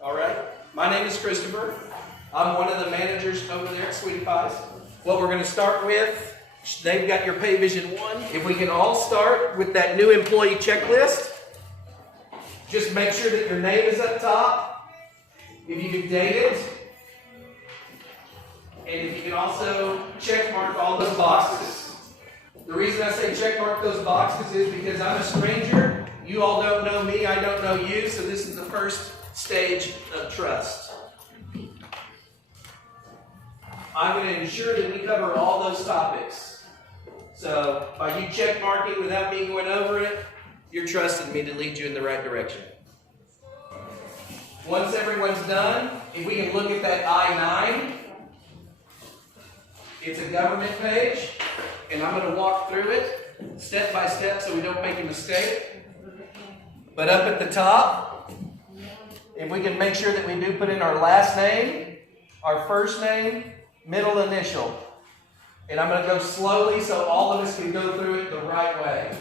All right. My name is Christopher. I'm one of the managers over there at Sweetie Pies. What we're going to start with, they've got your Pay Vision 1. If we can all start with that new employee checklist, just make sure that your name is up top. If you can date it. And if you can also check mark all those boxes. The reason I say check mark those boxes is because I'm a stranger. You all don't know me, I don't know you, so this is the first stage of trust. I'm going to ensure that we cover all those topics. So by you check marking without me going over it, you're trusting me to lead you in the right direction. Once everyone's done, if we can look at that I-9, it's a government page, and I'm going to walk through it step by step so we don't make a mistake. But up at the top, if we can make sure that we do put in our last name, our first name, middle initial. And I'm going to go slowly so all of us can go through it the right way.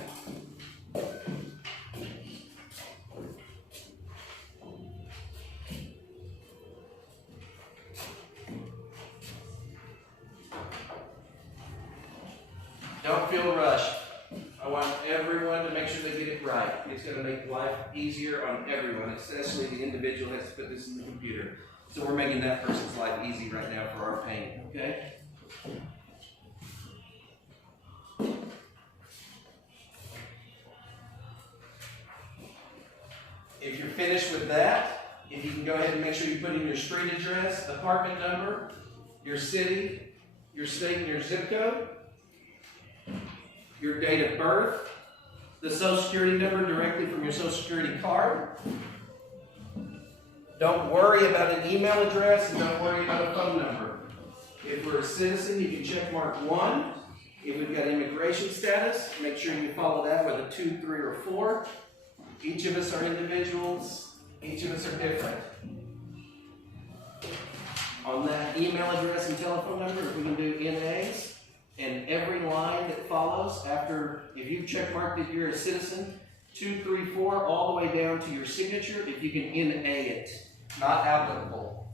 Don't feel rushed. I want everyone to make sure they get it right. It's going to make life easier on everyone, especially the individual who has to put this in the computer. So we're making that person's life easy right now for our pain, okay? If you're finished with that, if you can go ahead and make sure you put in your street address, apartment number, your city, your state, and your zip code, your date of birth, the Social Security number directly from your Social Security card. Don't worry about an email address and don't worry about a phone number. If we're a citizen, you can check mark 1. If we've got immigration status, make sure you follow that with a 2, 3, or 4. Each of us are individuals. Each of us are different. On that email address and telephone number, if we can do NAs, and every line that follows after, if you've check marked that you're a citizen, 2, 3, 4, all the way down to your signature, if you can NA it, not applicable.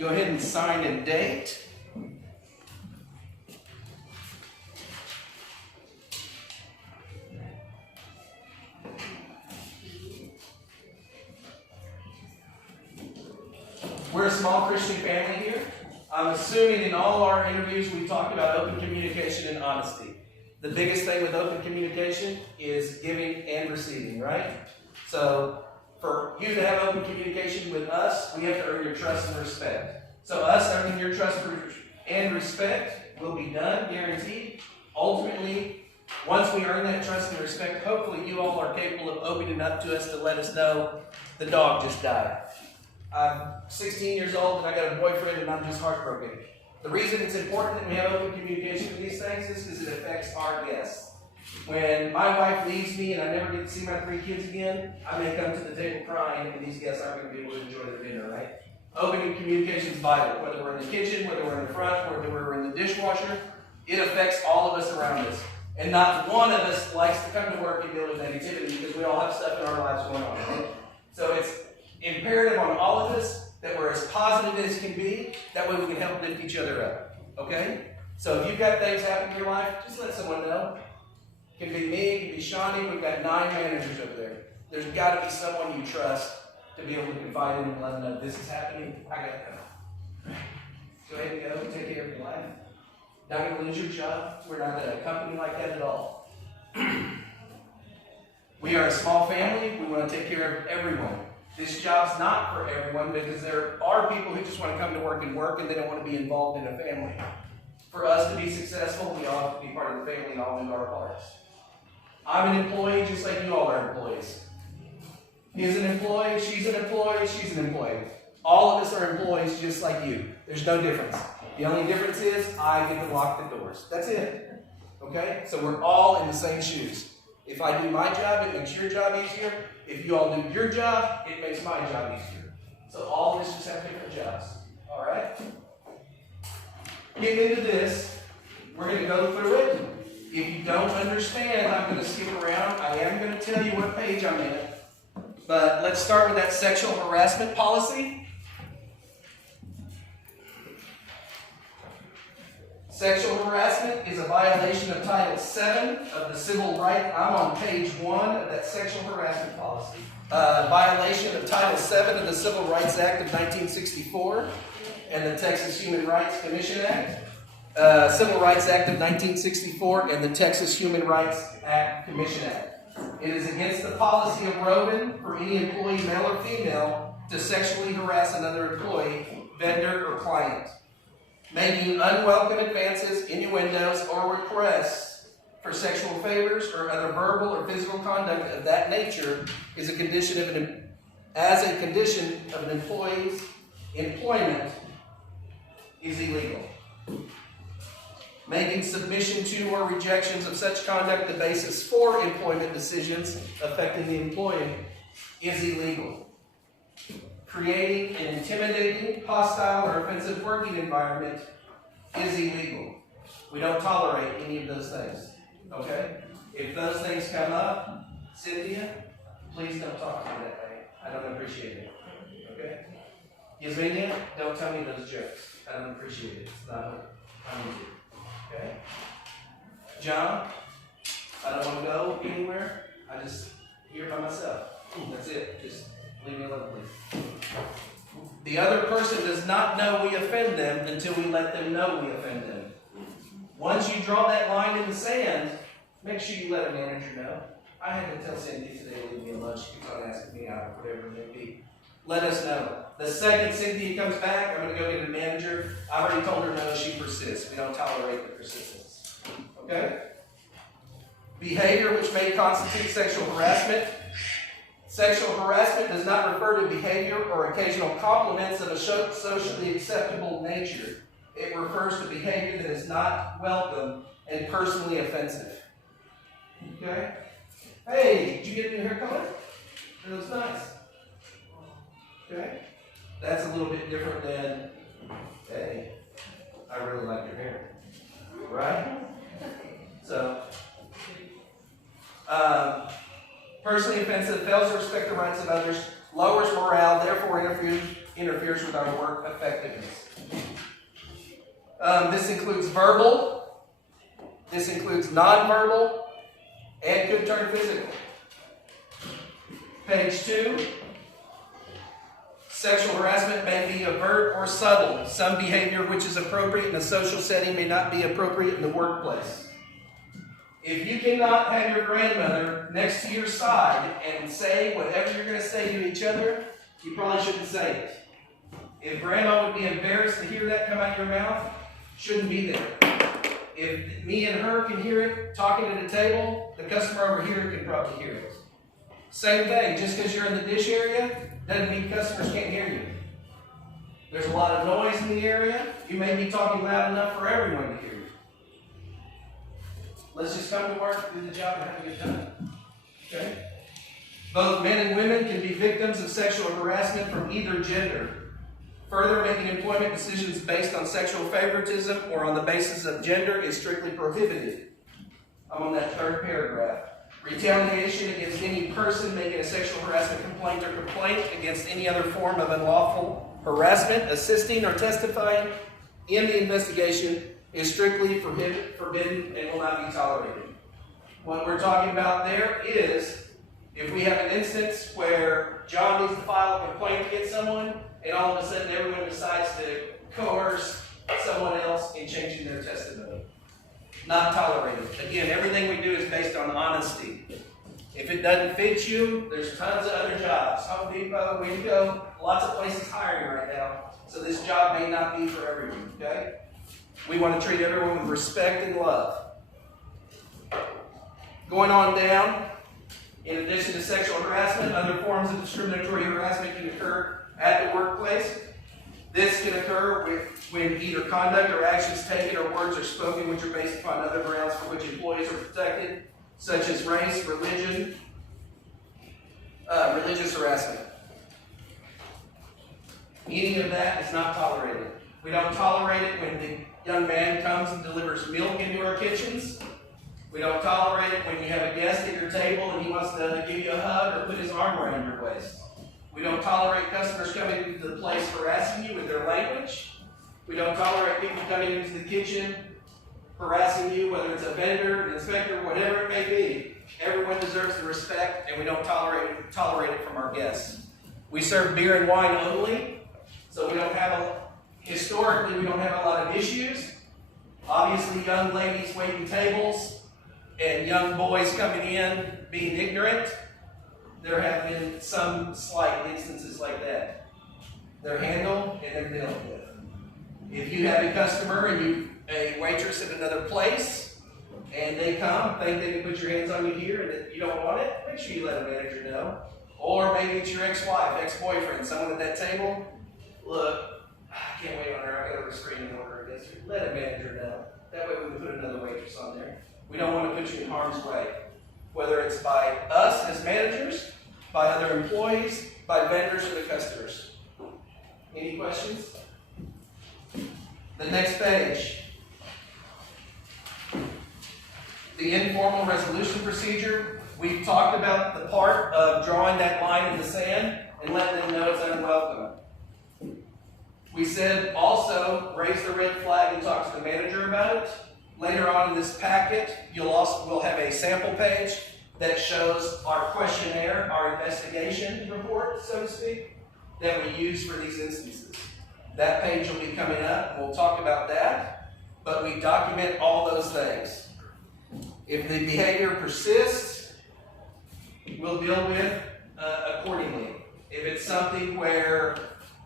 Go ahead and sign and date. We're a small Christian family here. I'm assuming in all our interviews we talked about open communication and honesty. The biggest thing with open communication is giving and receiving, right? So for you to have open communication with us, we have to earn your trust and respect. So us earning your trust and respect will be done, guaranteed. Ultimately, once we earn that trust and respect, hopefully you all are capable of opening up to us to let us know the dog just died. I'm 16 years old and I got a boyfriend and I'm just heartbroken. The reason it's important that we have open communication with these things is because it affects our guests. When my wife leaves me and I never get to see my 3 kids again, I may come to the table crying and these guests aren't going to be able to enjoy their dinner, right? Open communication is vital. Whether we're in the kitchen, whether we're in the front, whether we're in the dishwasher, it affects all of us around us. And not one of us likes to come to work and deal with negativity because we all have stuff in our lives going on, right? So it's imperative on all of us that we're as positive as can be. That way we can help lift each other up. Okay? So if you've got things happen in your life, just let someone know. It can be me, it can be Shawnee. We've got 9 managers over there. There's got to be someone you trust to be able to confide in and let them know this is happening. I got to know. Go ahead and go. Take care of your life. Not going to lose your job. We're not a company like that at all. We are a small family. We want to take care of everyone. This job's not for everyone because there are people who just want to come to work and they don't want to be involved in a family. For us to be successful, we all have to be part of the family and all do our parts. I'm an employee just like you all are employees. He's an employee, she's an employee, she's an employee. All of us are employees just like you. There's no difference. The only difference is I get to lock the doors. That's it. Okay? So we're all in the same shoes. If I do my job, it makes your job easier. If you all do your job, it makes my job easier. So all of us just have different jobs. All right? Getting into this, we're going to go through it. If you don't understand, I'm going to skip around. I am going to tell you what page I'm in. But let's start with that sexual harassment policy. Sexual harassment is a violation of Title VII of the Civil Rights. I'm on page 1 of that sexual harassment policy. Violation of Title VII of the Civil Rights Act of 1964 and the Texas Human Rights Commission Act. Civil Rights Act of 1964 and the Texas Human Rights Act Commission Act. It is against the policy of Robin for any employee, male or female, to sexually harass another employee, vendor, or client. Making unwelcome advances, innuendos, or requests for sexual favors or other verbal or physical conduct of that nature is a condition of an employee's employment is illegal. Making submission to or rejections of such conduct the basis for employment decisions affecting the employee is illegal. Creating an intimidating, hostile, or offensive working environment is illegal. We don't tolerate any of those things. Okay? If those things come up, Cynthia, please don't talk to me that way. I don't appreciate it. Okay? Yasminia, don't tell me those jokes. I don't appreciate it. It's not what I need to. Okay? John, I don't want to go anywhere. I just here by myself. That's it. Just leave me alone, please. The other person does not know we offend them until we let them know we offend them. Once you draw that line in the sand, make sure you let a manager know. I had to tell Cynthia today to leave me alone. She keeps on asking me out, whatever it may be. Let us know. The second Cynthia comes back, I'm going to go get a manager. I already told her no, she persists. We don't tolerate the persistence. Okay? Behavior which may constitute sexual harassment. Sexual harassment does not refer to behavior or occasional compliments of a socially acceptable nature. It refers to behavior that is not welcome and personally offensive. Okay? Hey, did you get a new hair color? It looks nice. Okay? That's a little bit different than, hey, I really like your hair. Right? So, personally offensive, fails to respect the rights of others, lowers morale, therefore interferes with our work effectiveness. This includes verbal, this includes nonverbal, and could turn physical. Page 2. Sexual harassment may be overt or subtle. Some behavior which is appropriate in a social setting may not be appropriate in the workplace. If you cannot have your grandmother next to your side and say whatever you're going to say to each other, you probably shouldn't say it. If grandma would be embarrassed to hear that come out of your mouth, shouldn't be there. If me and her can hear it talking at a table, the customer over here can probably hear it. Same thing, just because you're in the dish area, doesn't mean customers can't hear you. There's a lot of noise in the area. You may be talking loud enough for everyone to hear you. Let's just come to work, do the job, and have it get done. Okay? Both men and women can be victims of sexual harassment from either gender. Further, making employment decisions based on sexual favoritism or on the basis of gender is strictly prohibited. I'm on that third paragraph. Retaliation against any person making a sexual harassment complaint or complaint against any other form of unlawful harassment, assisting or testifying in the investigation is strictly forbidden and will not be tolerated. What we're talking about there is if we have an instance where John needs to file a complaint against someone and all of a sudden everyone decides to coerce someone else in changing their testimony. Not tolerated. Again, everything we do is based on honesty. If it doesn't fit you, there's tons of other jobs. Home Depot, Winco, lots of places hiring right now. So this job may not be for everyone, okay? We want to treat everyone with respect and love. Going on down, in addition to sexual harassment, other forms of discriminatory harassment can occur at the workplace. This can occur when either conduct or actions taken or words are spoken which are based upon other grounds for which employees are protected, such as race, religion, religious harassment. Any of that is not tolerated. We don't tolerate it when the young man comes and delivers milk into our kitchens. We don't tolerate it when you have a guest at your table and he wants to give you a hug or put his arm around your waist. We don't tolerate customers coming into the place harassing you with their language. We don't tolerate people coming into the kitchen harassing you, whether it's a vendor, an inspector, whatever it may be. Everyone deserves the respect, and we don't tolerate it from our guests. We serve beer and wine only, so historically we don't have a lot of issues. Obviously, young ladies waiting tables and young boys coming in being ignorant. There have been some slight instances like that. They're handled and they're dealt with. If you have a customer and a waitress at another place, and they come, think they can put your hands on you here and that you don't want it, make sure you let a manager know. Or maybe it's your ex-wife, ex-boyfriend, someone at that table. Look, I can't wait on her, I got a restraining order against her. Let a manager know. That way we can put another waitress on there. We don't want to put you in harm's way. Whether it's by us as managers, by other employees, by vendors, or the customers. Any questions? The next page. The informal resolution procedure. We've talked about the part of drawing that line in the sand and letting them know it's unwelcome. We said also raise the red flag and talk to the manager about it. Later on in this packet, we'll have a sample page that shows our questionnaire, our investigation report, so to speak, that we use for these instances. That page will be coming up. We'll talk about that, but we document all those things. If the behavior persists, we'll deal with accordingly. If it's something where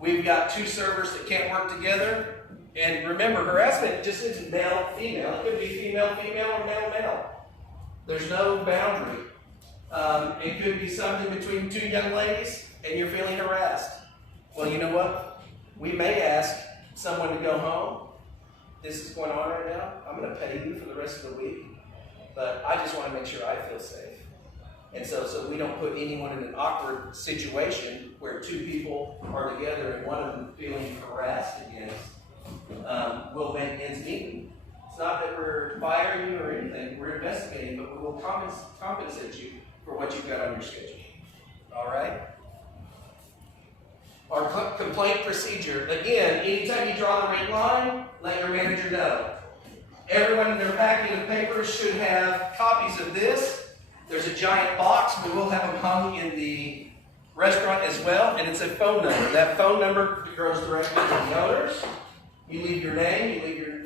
we've got two servers that can't work together, and remember, harassment just isn't male, female. It could be female, female, or male, male. There's no boundary. It could be something between two young ladies, and you're feeling harassed. Well, you know what? We may ask someone to go home. This is going on right now. I'm going to pay you for the rest of the week, but I just want to make sure I feel safe. And so we don't put anyone in an awkward situation where two people are together and one of them feeling harassed against. We'll make ends meet. It's not that we're firing you or anything. We're investigating, but we will compensate you for what you've got on your schedule. All right? Our complaint procedure. Again, anytime you draw the red line, let your manager know. Everyone in their packet of papers should have copies of this. There's a giant box. We will have them hung in the restaurant as well, and it's a phone number. That phone number goes directly to the owners. You leave your name, you leave your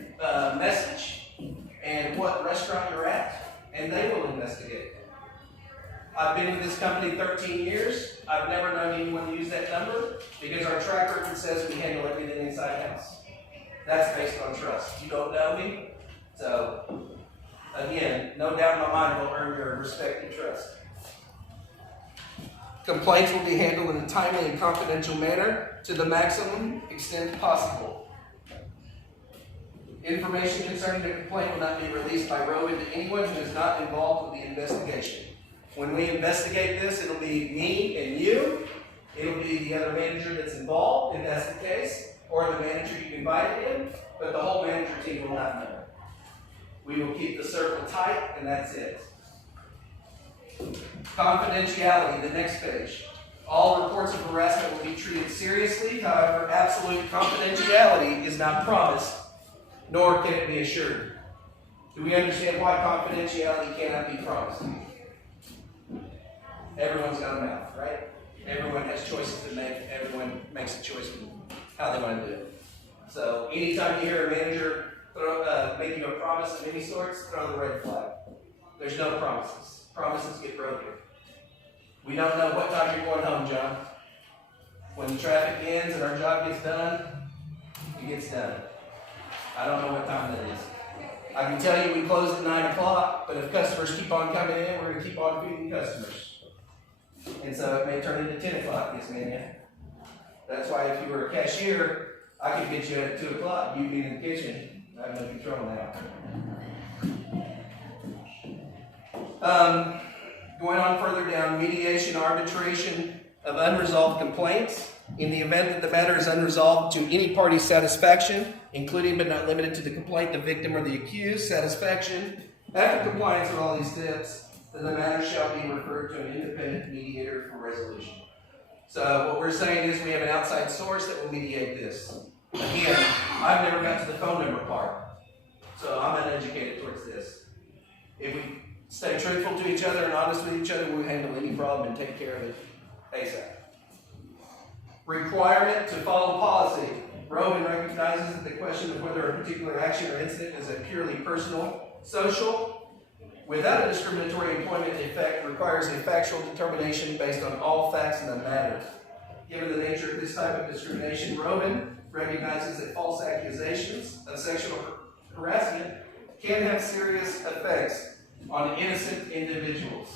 message, and what restaurant you're at, and they will investigate. I've been with this company 13 years. I've never known anyone to use that number because our track record says we handle everything inside house. That's based on trust. You don't know me, so again, no doubt in my mind we'll earn your respect and trust. Complaints will be handled in a timely and confidential manner to the maximum extent possible. Information concerning the complaint will not be released by Rowan to anyone who is not involved with the investigation. When we investigate this, it'll be me and you. It'll be the other manager that's involved, if that's the case, or the manager you invited in, but the whole manager team will not know. We will keep the circle tight, and that's it. Confidentiality, the next page. All reports of harassment will be treated seriously. However, absolute confidentiality is not promised, nor can it be assured. Do we understand why confidentiality cannot be promised? Everyone's got a mouth, right? Everyone has choices to make. Everyone makes a choice of how they want to do it. So anytime you hear a manager making a promise of any sorts, throw the red flag. There's no promises. Promises get broken. We don't know what time you're going home, John. When the traffic ends and our job gets done, it gets done. I don't know what time that is. I can tell you we close at 9 o'clock, but if customers keep on coming in, we're going to keep on feeding customers. And so it may turn into 10 o'clock, yes ma'am, yeah. That's why if you were a cashier, I could get you at 2 o'clock. You'd be in the kitchen. I have no control now. Going on further down, mediation, arbitration of unresolved complaints. In the event that the matter is unresolved to any party's satisfaction, including but not limited to the complaint, the victim, or the accused satisfaction, After compliance with all these steps, then the matter shall be referred to an independent mediator for resolution. So what we're saying is we have an outside source that will mediate this. Again, I've never got to the phone number part, so I'm uneducated towards this. If we stay truthful to each other and honest with each other, we'll handle any problem and take care of it ASAP. Requirement to follow policy. Rowan recognizes that the question of whether a particular action or incident is a purely personal, social, without a discriminatory employment effect requires a factual determination based on all facts in the matter. Given the nature of this type of discrimination, Rowan recognizes that false accusations of sexual harassment can have serious effects on innocent individuals.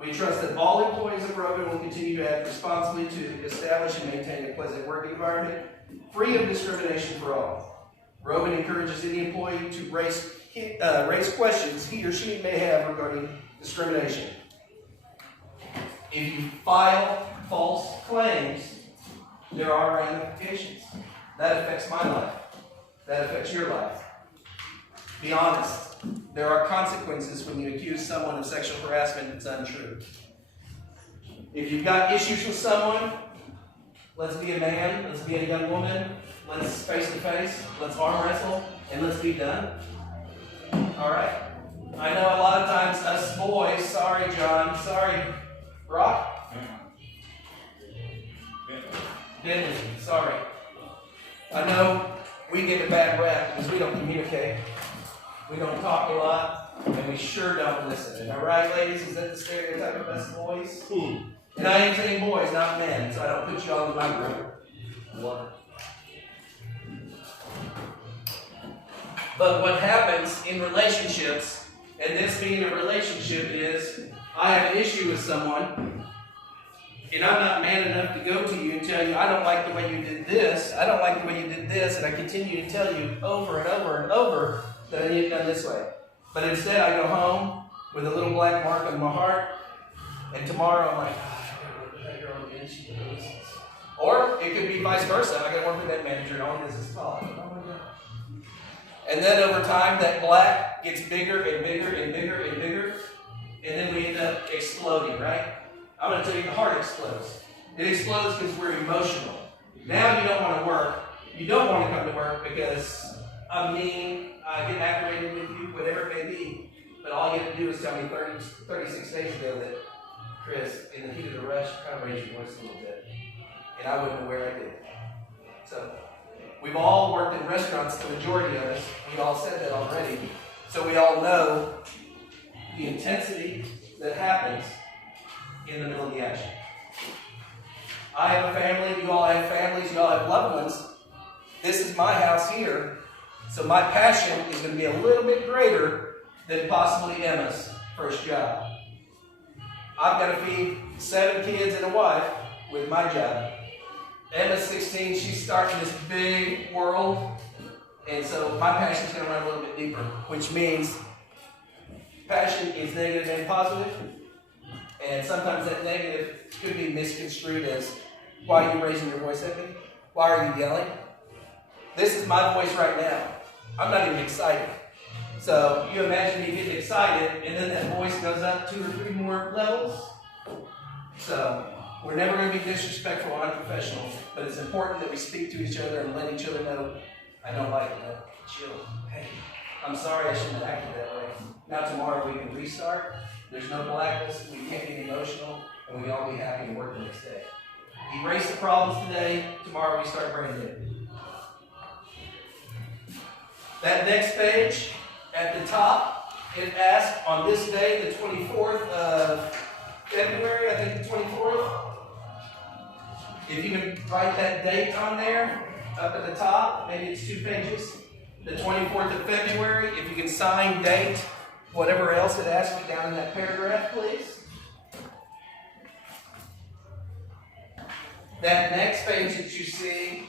We trust that all employees of Rowan will continue to act responsibly to establish and maintain a pleasant work environment free of discrimination for all. Rowan encourages any employee to raise questions he or she may have regarding discrimination. If you file false claims, there are ramifications. That affects my life. That affects your life. Be honest. There are consequences when you accuse someone of sexual harassment that's untrue. If you've got issues with someone, let's be a man, let's be a young woman, let's face to face, let's arm wrestle, and let's be done. Alright? I know a lot of times us boys, sorry John, sorry Brock, Denny, sorry. I know we get a bad rap because we don't communicate. We don't talk a lot, and we sure don't listen. Am I right, ladies? Is that the stereotype of us boys? And I ain't saying boys, not men, so I don't put you all in my group. But what happens in relationships, and this being a relationship, is I have an issue with someone, and I'm not man enough to go to you and tell you, I don't like the way you did this, I don't like the way you did this, and I continue to tell you over and over and over that I need it done this way. But instead I go home with a little black mark on my heart, and tomorrow I'm like, I gotta work with that girl again, she never listens. Or it could be vice versa. I gotta work with that manager and all this is talk. Oh my God. And then over time that black gets bigger and bigger and bigger and bigger, and then we end up exploding, right? I'm gonna tell you, the heart explodes. It explodes because we're emotional. Now you don't want to work. You don't want to come to work because I'm mean, I get aggravated with you, whatever it may be. But all you have to do is tell me 36 days ago that, Chris, in the heat of the rush, you kind of raised your voice a little bit. And I wouldn't know where I did. So, we've all worked in restaurants, the majority of us. We all said that already. So we all know the intensity that happens in the middle of the action. I have a family, you all have families, you all have loved ones. This is my house here. So my passion is going to be a little bit greater than possibly Emma's first job. I've got to feed 7 kids and a wife with my job. Emma's 16, she's starting this big world. And so my passion is going to run a little bit deeper, which means passion is negative and positive. And sometimes that negative could be misconstrued as, why are you raising your voice at me? Why are you yelling? This is my voice right now. I'm not even excited. So you imagine me getting excited, and then that voice goes up 2 or 3 more levels. So we're never going to be disrespectful or unprofessional, but it's important that we speak to each other and let each other know, I don't like it. Chill. Hey, I'm sorry I shouldn't have acted that way. Now tomorrow we can restart. There's no blacklist. We can't get emotional, and we can all be happy and work the next day. Erase the problems today. Tomorrow we start brand new. That next page, at the top, it asks, on this day, the 24th of February, I think the 24th. If you can write that date on there, up at the top, maybe it's 2 pages. The 24th of February, if you can sign, date, whatever else it asks you down in that paragraph, please. That next page that you see,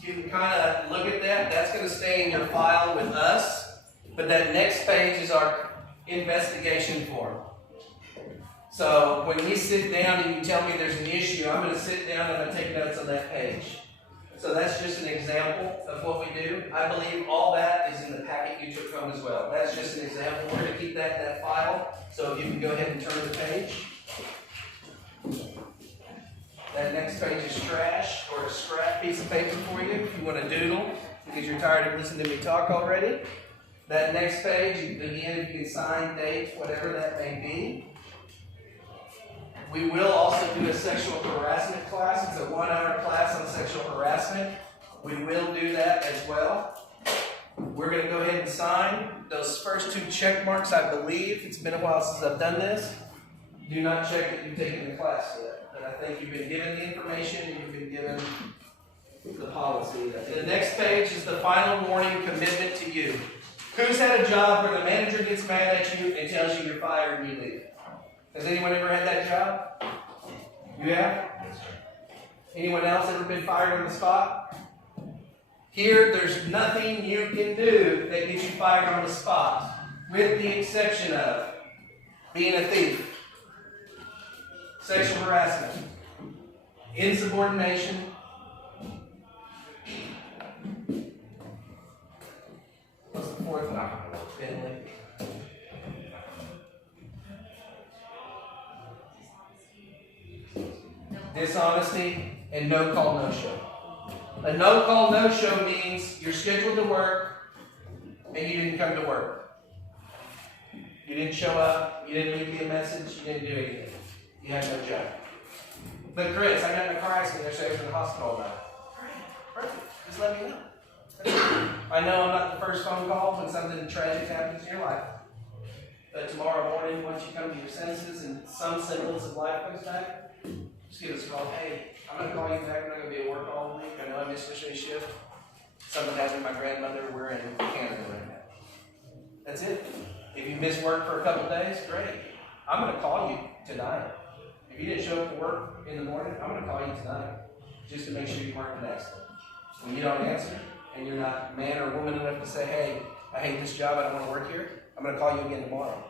you can kind of look at that. That's going to stay in your file with us. But that next page is our investigation form. So when we sit down and you tell me there's an issue, I'm going to sit down and I'm going to take notes on that page. So that's just an example of what we do. I believe all that is in the packet you took home as well. That's just an example. We're going to keep that in that file. So if you can go ahead and turn the page. That next page is trash or a scrap piece of paper for you if you want to doodle because you're tired of listening to me talk already. That next page, again, you can sign, date, whatever that may be. We will also do a sexual harassment class. It's a 1-hour class on sexual harassment. We will do that as well. We're going to go ahead and sign those first 2 check marks, I believe. It's been a while since I've done this. Do not check that you've taken the class yet. But I think you've been given the information and you've been given the policy. The next page is the final warning commitment to you. Who's had a job where the manager gets mad at you and tells you you're fired and you leave? Has anyone ever had that job? You have? Anyone else ever been fired on the spot? Here, there's nothing you can do that gets you fired on the spot, with the exception of being a thief, sexual harassment, insubordination, what's the fourth one? Finley. Dishonesty, and no call, no show. A no call, no show means you're scheduled to work and you didn't come to work. You didn't show up, you didn't leave me a message, you didn't do anything. You had no job. But Chris, I got in a car accident yesterday, I was in the hospital now. Perfect. Just let me know. I know I'm not the first phone call when something tragic happens in your life. But tomorrow morning, once you come to your senses and some semblance of life comes back, just give us a call. Hey, I'm going to call you back. I'm not going to be at work all week. I know I missed yesterday's shift. Something happened to my grandmother. We're in Canada right now. That's it. If you miss work for a couple days, great. I'm going to call you tonight. If you didn't show up for work in the morning, I'm going to call you tonight just to make sure you weren't an accident. When you don't answer and you're not man or woman enough to say, hey, I hate this job. I don't want to work here. I'm going to call you again tomorrow.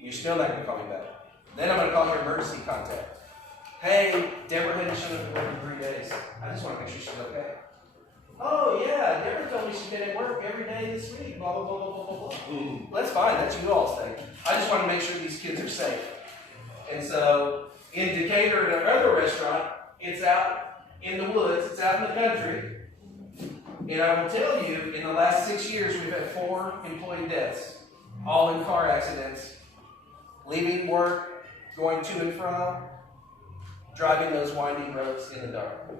You're still not going to call me back. Then I'm going to call your emergency contact. Hey, Deborah hadn't shown up to work in 3 days. I just want to make sure she's okay. Oh, yeah, Deborah told me she's been at work every day this week. Blah, blah, blah, blah, blah, blah, blah. That's fine. That's you all's thing. I just want to make sure these kids are safe. And so, in Decatur, at our other restaurant, it's out in the woods. It's out in the country. And I will tell you, in the last 6 years, we've had 4 employee deaths, all in car accidents, leaving work, going to and from, driving those winding roads in the dark.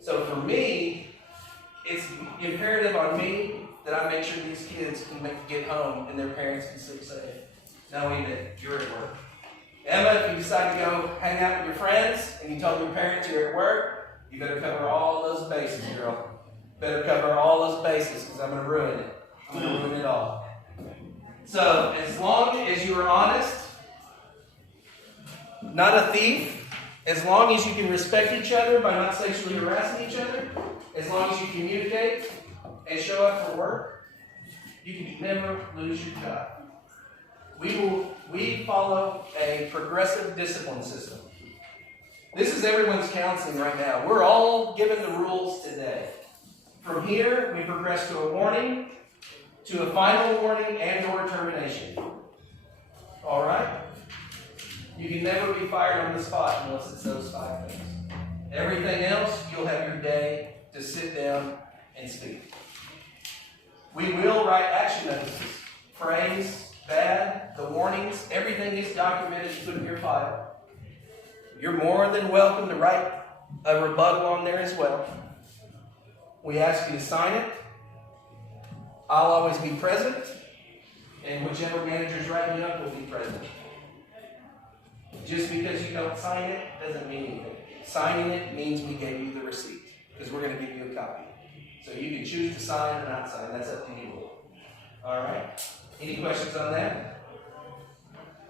So for me, it's imperative on me that I make sure these kids can get home and their parents can sleep safe, knowing that you're at work. Emma, if you decide to go hang out with your friends and you told your parents you're at work, you better cover all those bases, girl. Better cover all those bases because I'm going to ruin it. I'm going to ruin it all. So as long as you are honest, not a thief, as long as you can respect each other by not sexually harassing each other, as long as you communicate and show up for work, you can never lose your job. We follow a progressive discipline system. This is everyone's counseling right now. We're all given the rules today. From here, we progress to a warning, to a final warning, and or termination. All right? You can never be fired on the spot unless it's those 5 things. Everything else, you'll have your day to sit down and speak. We will write action notices. Praise, bad, the warnings, everything is documented and put in your file. You're more than welcome to write a rebuttal on there as well. We ask you to sign it. I'll always be present, and whichever manager's writing you up will be present. Just because you don't sign it doesn't mean anything. Signing it means we gave you the receipt, because we're going to give you a copy. So you can choose to sign or not sign. That's up to you. All right. Any questions on that?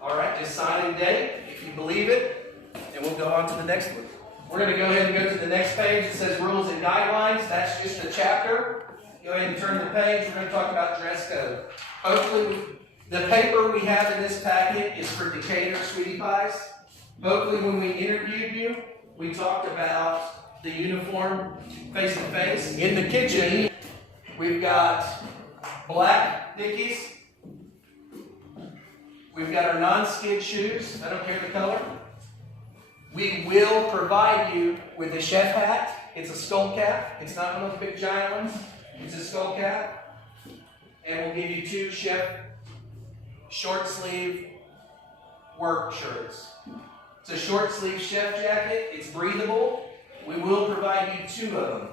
All right. Just sign and date if you believe it, and we'll go on to the next one. We're going to go ahead and go to the next page. It says rules and guidelines. That's just a chapter. Go ahead and turn the page. We're going to talk about dress code. Hopefully, the paper we have in this packet is for Decatur Sweetie Pies. Hopefully, when we interviewed you, we talked about the uniform face to face. In the kitchen, we've got black Dickies. We've got our non-skid shoes. I don't care the color. We will provide you with a chef hat. It's a skull cap. It's not one of those big giant ones. It's a skull cap. And we'll give you 2 chef short sleeve work shirts. It's a short sleeve chef jacket. It's breathable. We will provide you 2 of them.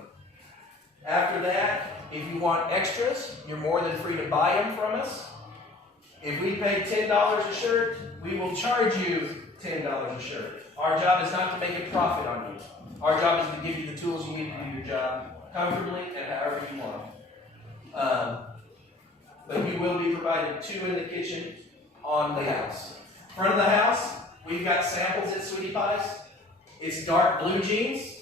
After that, if you want extras, you're more than free to buy them from us. If we pay $10 a shirt, we will charge you $10 a shirt. Our job is not to make a profit on you. Our job is to give you the tools you need to do your job comfortably and however you want. But you will be provided 2 in the kitchen on the house. Front of the house, we've got samples at Sweetie Pies. It's dark blue jeans.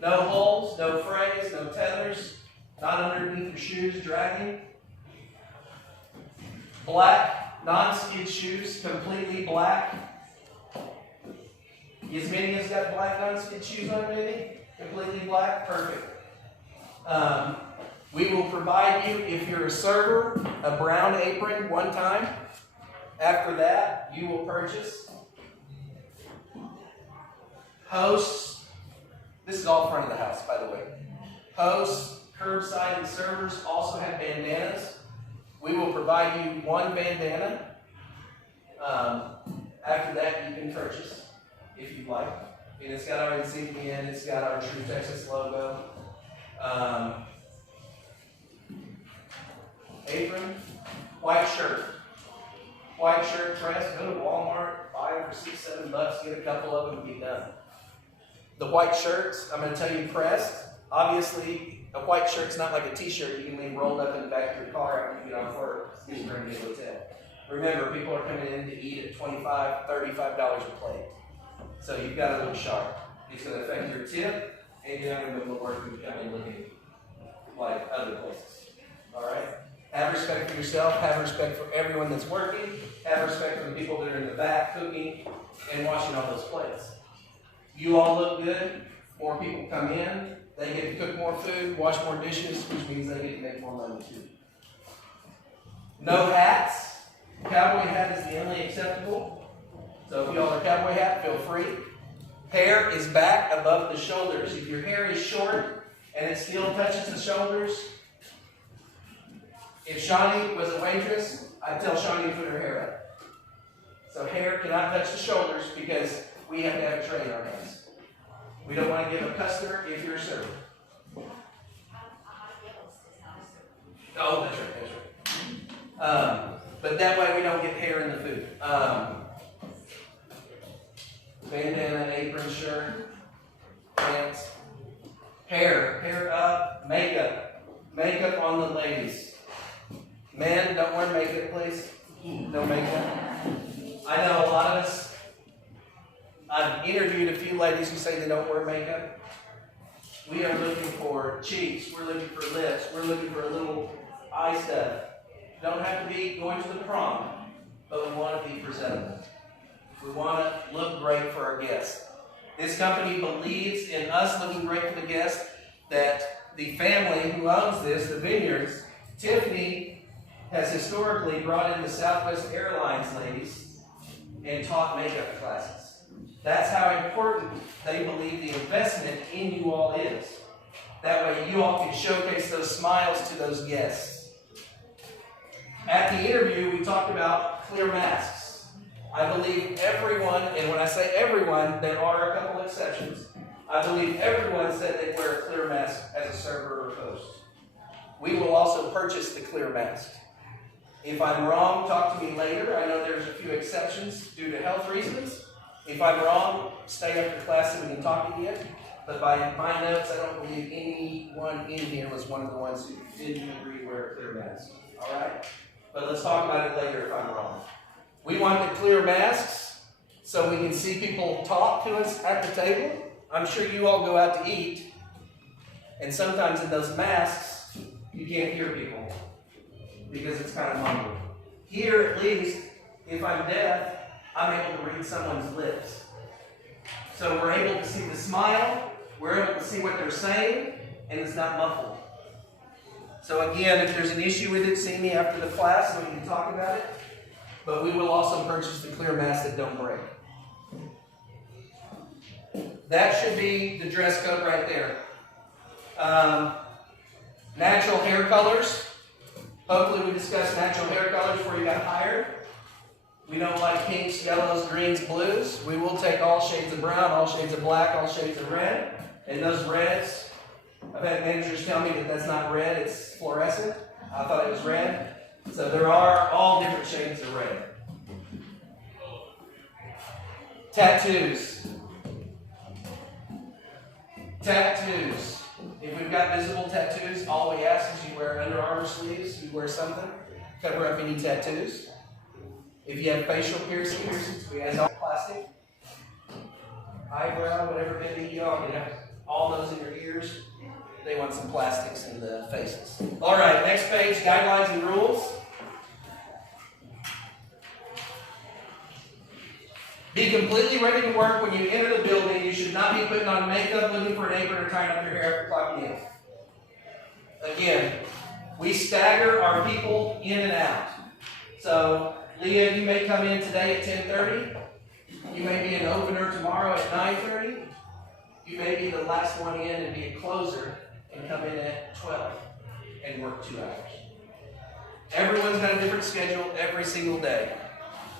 No holes, no frays, no tethers. Not underneath your shoes dragging. Black, non-skid shoes, completely black. Yasminia's got black non-skid shoes on, maybe? Completely black? Perfect. We will provide you, if you're a server, a brown apron one time. After that, you will purchase hosts. This is all front of the house, by the way. Hosts, curbside, and servers also have bandanas. We will provide you 1 bandana. After that, you can purchase if you'd like. And it's got our insignia and it's got our True Texas logo. Apron, white shirt. White shirt pressed, go to Walmart, buy them for $6, $7, get a couple of them and be done. The white shirts, I'm going to tell you pressed. Obviously, a white shirt's not like a t-shirt you can leave rolled up in the back of your car after you get off work and you bring it to the hotel. Remember, people are coming in to eat at $25, $35 a plate. So you've got to look sharp. It's going to affect your tip and you're not going to be able to work and come in looking like other places. Alright? Have respect for yourself, have respect for everyone that's working, have respect for the people that are in the back cooking and washing all those plates. You all look good, more people come in, they get to cook more food, wash more dishes, which means they get to make more money too. No hats. Cowboy hat is the only acceptable. So if y'all are cowboy hat, feel free. Hair is back above the shoulders. If your hair is short and it still touches the shoulders, if Shawnee was a waitress, I'd tell Shawnee to put her hair up. So hair cannot touch the shoulders because we have to have a tray in our hands. We don't want to give a customer if you're a server. Oh, that's right. But that way we don't get hair in the food. Bandana, apron, shirt, pants, hair up, makeup on the ladies. Men, don't wear makeup, please. No makeup. I know a lot of us, I've interviewed a few ladies who say they don't wear makeup. We are looking for cheeks, we're looking for lips, we're looking for a little eye stuff. Don't have to be going to the prom, but we want to be presentable. We want to look great for our guests. This company believes in us looking great for the guests, that the family who owns this, the Vineyards, Tiffany, has historically brought in the Southwest Airlines ladies and taught makeup classes. That's how important they believe the investment in you all is. That way you all can showcase those smiles to those guests. At the interview, we talked about clear masks. I believe everyone, and when I say everyone, there are a couple exceptions. I believe everyone said they wear a clear mask as a server or host. We will also purchase the clear mask. If I'm wrong, talk to me later. I know there's a few exceptions due to health reasons. If I'm wrong, stay after class so we can talk to you. But by my notes, I don't believe anyone in here was one of the ones who didn't agree to wear a clear mask. All right? But let's talk about it later if I'm wrong. We want the clear masks so we can see people talk to us at the table. I'm sure you all go out to eat, and sometimes in those masks, you can't hear people because it's kind of mumbling. Here, at least, if I'm deaf, I'm able to read someone's lips. So we're able to see the smile, We're able to see what they're saying, and it's not muffled. So again, if there's an issue with it, see me after the class so we can talk about it. But we will also purchase the clear masks that don't break. That should be the dress code right there. Natural hair colors. Hopefully we discussed natural hair colors before you got hired. We don't like pinks, yellows, greens, blues. We will take all shades of brown, all shades of black, all shades of red. And those reds, I've had managers tell me that that's not red, it's fluorescent. I thought it was red. So there are all different shades of red. Tattoos. Tattoos. If we've got visible tattoos, all we ask is you wear Under Armour sleeves, you wear something, cover up any tattoos. If you have facial piercings, we ask all plastic. Eyebrow, whatever it may be, you can have all those in your ears. They want some plastics in the faces. All right, next page, guidelines and rules. Be completely ready to work when you enter the building. You should not be putting on makeup, looking for an apron, or tying up your hair after clocking in. Again, we stagger our people in and out. So, Leah, you may come in today at 10:30. You may be an opener tomorrow at 9:30. You may be the last one in and be a closer and come in at 12 and work 2 hours. Everyone's got a different schedule every single day.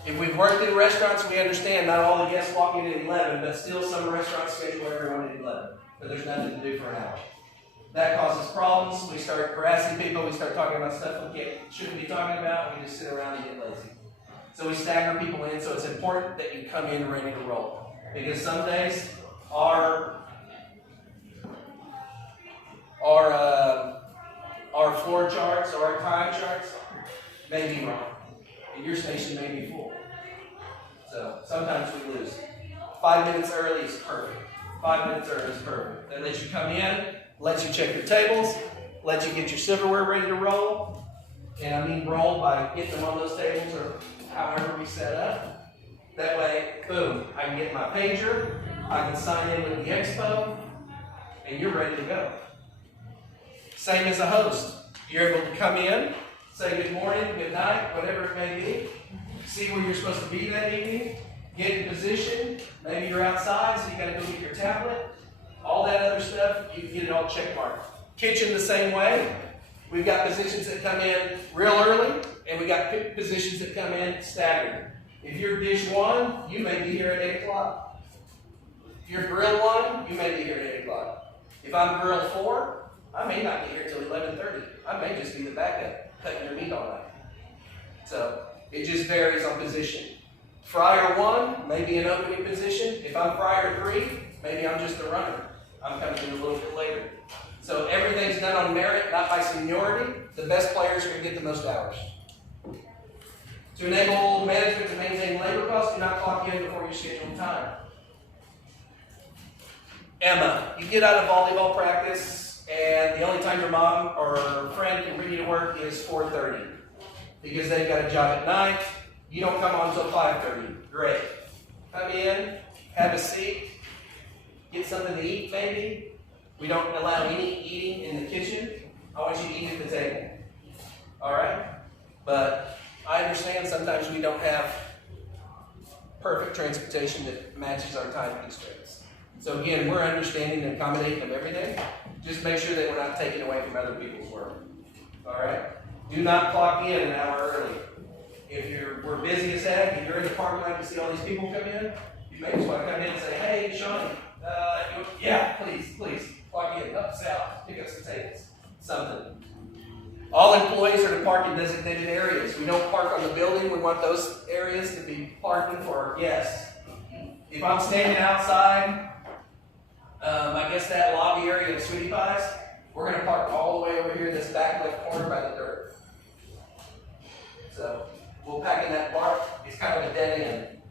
If we've worked in restaurants, we understand not all the guests walk in at 11, but still some restaurants schedule everyone at 11. But there's nothing to do for an hour. That causes problems. We start harassing people. We start talking about stuff we shouldn't be talking about. We just sit around and get lazy. So we stagger people in, so it's important that you come in ready to roll. Because some days our floor charts or our time charts may be wrong. And your station may be full. So sometimes we lose. 5 minutes early is perfect. 5 minutes early is perfect. That lets you come in, lets you check your tables, lets you get your silverware ready to roll. And I mean roll by getting them on those tables or however we set up. That way, boom, I can get my pager, I can sign in with the expo, and you're ready to go. Same as a host. You're able to come in, say good morning, good night, whatever it may be. See where you're supposed to be that evening. Get in position. Maybe you're outside, so you got to go get your tablet. All that other stuff, you can get it all check marked. Kitchen the same way. We've got positions that come in real early, and we got positions that come in staggered. If you're dish 1, you may be here at 8 o'clock. If you're grill 1, you may be here at 8 o'clock. If I'm grill 4, I may not be here till 11:30. I may just be the backup, cutting your meat all night. So it just varies on position. Fryer 1 may be an opening position. If I'm fryer 3, maybe I'm just a runner. I'm coming in a little bit later. So everything's done on merit, not by seniority. The best players are going to get the most hours. To enable management to maintain labor costs, do not clock in before your scheduled time. Emma, you get out of volleyball practice, and the only time your mom or friend can bring you to work is 4:30 because they've got a job at night. You don't come on until 5:30. Great. Come in, have a seat, get something to eat maybe. We don't allow any eating in the kitchen. I want you to eat at the table. All right? But I understand sometimes we don't have perfect transportation that matches our time constraints. So again, we're understanding and accommodating them every day. Just make sure that we're not taking away from other people's work. All right? Do not clock in an hour early. If we're busy as heck and you're in the parking lot and you see all these people come in, you may just want to come in and say, hey, Shawnee, yeah, please, clock in, up, south, pick up some tables, something. All employees are to park in designated areas. We don't park on the building. We want those areas to be parking for our guests. If I'm standing outside, I guess that lobby area of Sweetie Pies, we're going to park all the way over here in this back left corner by the dirt. So we'll pack in that park. It's kind of a dead end.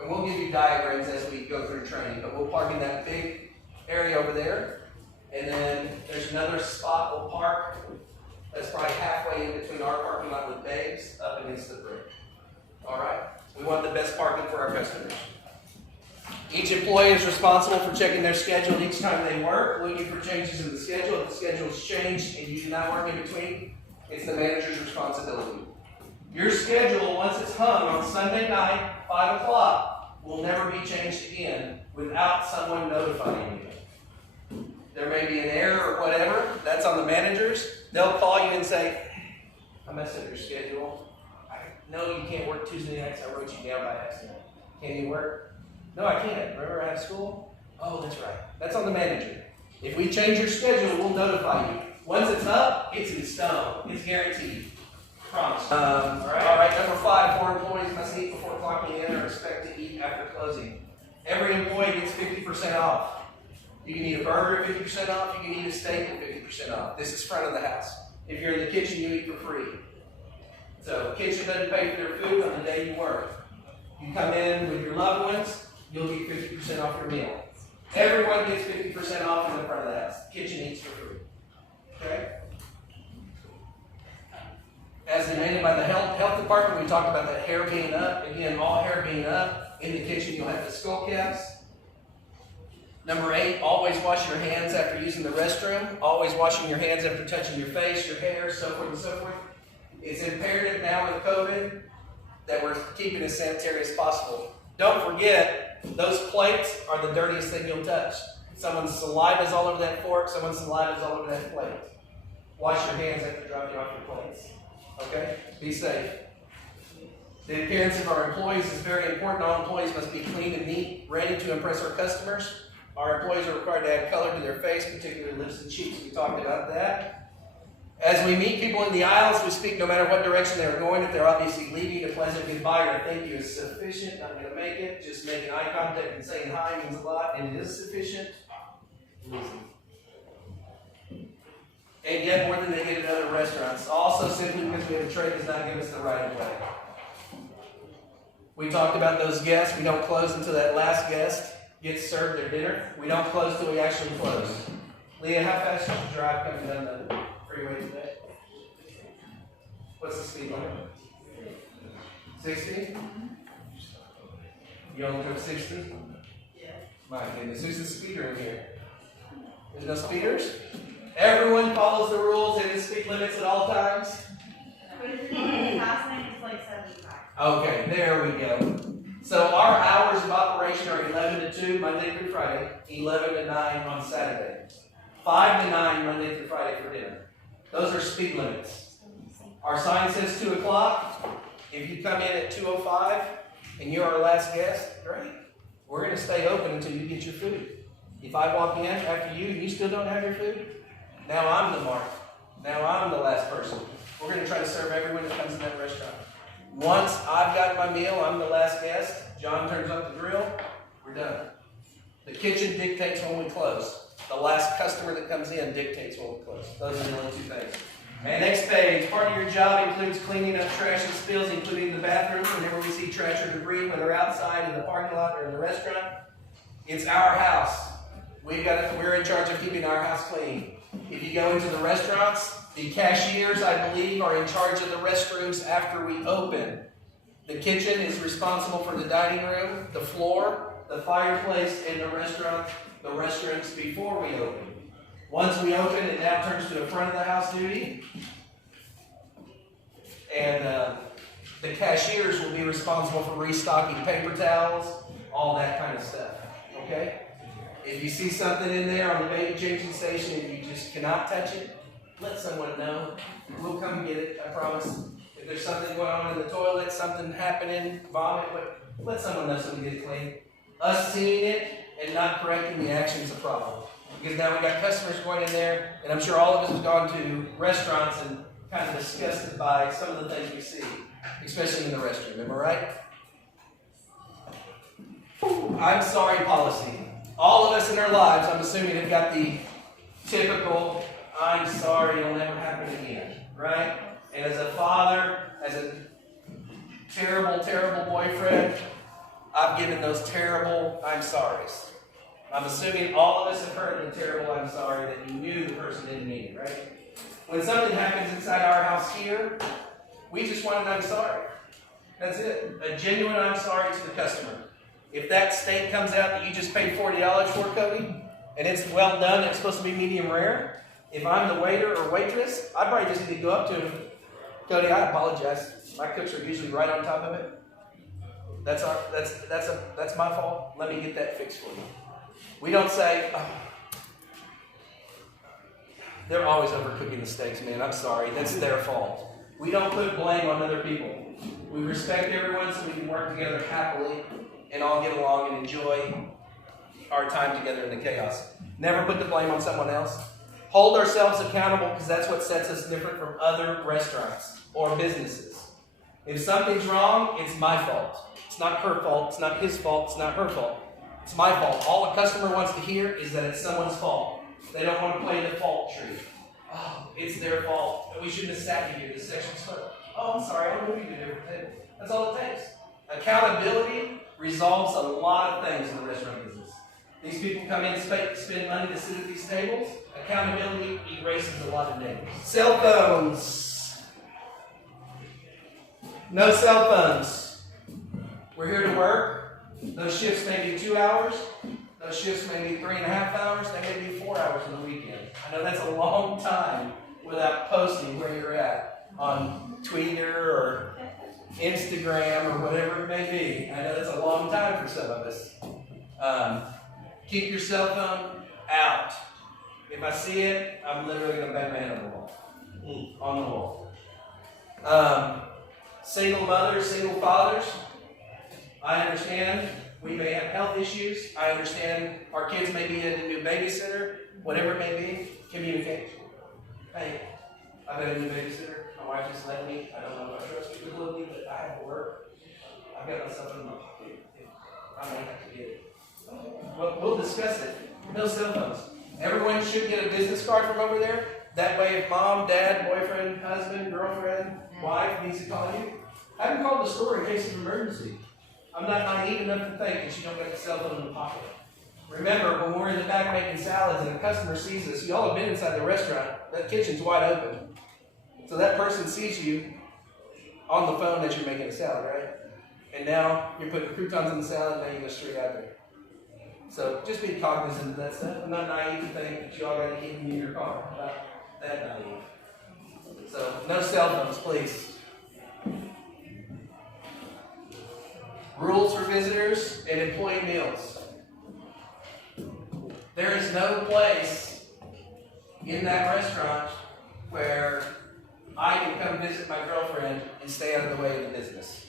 And we'll give you diagrams as we go through training, but we'll park in that big area over there. And then there's another spot we'll park that's probably halfway in between our parking lot with Babes up against the brick. All right? We want the best parking for our customers. Each employee is responsible for checking their schedule each time they work, looking for changes in the schedule. If the schedule is changed and you do not work in between, it's the manager's responsibility. Your schedule, once it's hung on Sunday night, 5 o'clock, will never be changed again without someone notifying you. There may be an error or whatever. That's on the managers. They'll call you and say, I messed up your schedule. No, you can't work Tuesday nights. I wrote you down by accident. Can you work? No, I can't. Remember I have school? Oh, that's right. That's on the manager. If we change your schedule, we'll notify you. Once it's up, it's in stone. It's guaranteed. Promise. All right. Number 5, 4 employees must eat before clocking in or expect to eat after closing. Every employee gets 50% off. You can eat a burger at 50% off. You can eat a steak at 50% off. This is front of the house. If you're in the kitchen, you eat for free. So the kitchen doesn't pay for their food on the day you work. You come in with your loved ones, you'll get 50% off your meal. Everyone gets 50% off in the front of the house. The kitchen eats for free. Okay? As demanded by the health department, we talked about that hair being up. Again, all hair being up. In the kitchen, you'll have the skull caps. Number 8, always wash your hands after using the restroom. Always washing your hands after touching your face, your hair, so forth and so forth. It's imperative now with COVID that we're keeping as sanitary as possible. Don't forget, those plates are the dirtiest thing you'll touch. Someone's saliva is all over that fork, someone's saliva is all over that plate. Wash your hands after dropping off your plates. Okay? Be safe. The appearance of our employees is very important. All employees must be clean and neat, ready to impress our customers. Our employees are required to add color to their face, particularly lips and cheeks. We talked about that. As we meet people in the aisles, we speak no matter what direction they're going. If they're obviously leaving, a pleasant goodbye or a thank you is sufficient. Not going to make it. Just making eye contact and saying hi means a lot, and it is sufficient. And yet more than they get at other restaurants. Also, simply because we have a tray does not give us the right of way. We talked about those guests. We don't close until that last guest gets served their dinner. We don't close till we actually close. Leah, how fast should you drive coming down the freeway today? What's the speed limit? 60? You only drove 60? Yeah. My goodness, who's the speeder in here? There's no speeders? Everyone follows the rules and the speed limits at all times? But if you're going fast lane, it's like 75. Okay, there we go. So our hours of operation are 11 to 2, Monday through Friday, 11 to 9 on Saturday, 5 to 9 Monday through Friday for dinner. Those are speed limits. Our sign says 2 o'clock. If you come in at 2:05 and you're our last guest, great. We're going to stay open until you get your food. If I walk in after you and you still don't have your food, now I'm the mark. Now I'm the last person. We're going to try to serve everyone that comes in that restaurant. Once I've got my meal, I'm the last guest. John turns up the grill. We're done. The kitchen dictates when we close. The last customer that comes in dictates when we close. Those are the only 2 things. And next page, part of your job includes cleaning up trash and spills, including the bathrooms. Whenever we see trash or debris, whether outside in the parking lot or in the restaurant, it's our house. We're in charge of keeping our house clean. If you go into the restaurants, the cashiers, I believe, are in charge of the restrooms after we open. The kitchen is responsible for the dining room, the floor, the fireplace, and the restaurant, the restrooms before we open. Once we open, it now turns to the front of the house duty. And the cashiers will be responsible for restocking paper towels, all that kind of stuff. Okay? If you see something in there on the baby changing station and you just cannot touch it, let someone know. We'll come get it, I promise. If there's something going on in the toilet, something happening, vomit, let someone know so we get it clean. Us seeing it and not correcting the action is a problem. Because now we got customers going in there, and I'm sure all of us have gone to restaurants and kind of disgusted by some of the things we see, especially in the restroom. Am I right? I'm sorry policy. All of us in our lives, I'm assuming, have got the typical, I'm sorry, it'll never happen again, right? And as a father, as a terrible, terrible boyfriend, I've given those terrible I'm sorries. I'm assuming all of us have heard the terrible I'm sorry that you knew the person didn't mean it, right? When something happens inside our house here, we just want an I'm sorry. That's it. A genuine I'm sorry to the customer. If that steak comes out that you just paid $40 for, Cody, and it's well done, and it's supposed to be medium rare, if I'm the waiter or waitress, I probably just need to go up to him. Cody, I apologize. My cooks are usually right on top of it. That's my fault. Let me get that fixed for you. We don't say, oh, they're always overcooking the steaks, man. I'm sorry. That's their fault. We don't put blame on other people. We respect everyone so we can work together happily and all get along and enjoy our time together in the chaos. Never put the blame on someone else. Hold ourselves accountable because that's what sets us different from other restaurants or businesses. If something's wrong, it's my fault. It's not her fault. It's not his fault. It's not her fault. It's my fault. All a customer wants to hear is that it's someone's fault. They don't want to play the fault tree. Oh, it's their fault. We shouldn't have sat you here. This section's full. Oh, I'm sorry. I'll move you to a different table. That's all it takes. Accountability resolves a lot of things in the restaurant business. These people come in, spend money to sit at these tables. Accountability erases a lot of names. Cell phones. No cell phones. We're here to work. Those shifts may be 2 hours. Those shifts may be 3.5 hours. They may be 4 hours on the weekend. I know that's a long time without posting where you're at on Twitter or Instagram or whatever it may be. I know that's a long time for some of us. Keep your cell phone out. If I see it, I'm literally going to bang my head on the wall. On the wall. Single mothers, single fathers, I understand we may have health issues. I understand our kids may be in a new babysitter, whatever it may be. Communicate. Hey, I've got a new babysitter. My wife just let me. I don't know if I trust you completely, but I have to work. I've got myself in my pocket. I might have to get it. We'll discuss it. No cell phones. Everyone should get a business card from over there. That way, if mom, dad, boyfriend, husband, girlfriend, wife needs to call you, have them call the store in case of emergency. I'm not naive enough to think that you don't get the cell phone in the pocket. Remember, when we're in the back making salads and a customer sees us, y'all have been inside the restaurant, that kitchen's wide open. So that person sees you on the phone that you're making a salad, right? And now you're putting croutons in the salad, and now you go straight out there. So just be cognizant of that stuff. I'm not naive to think that you already keep them in your car. I'm not that naive. So no cell phones, please. Rules for visitors and employee meals. There is no place in that restaurant where I can come visit my girlfriend and stay out of the way of the business.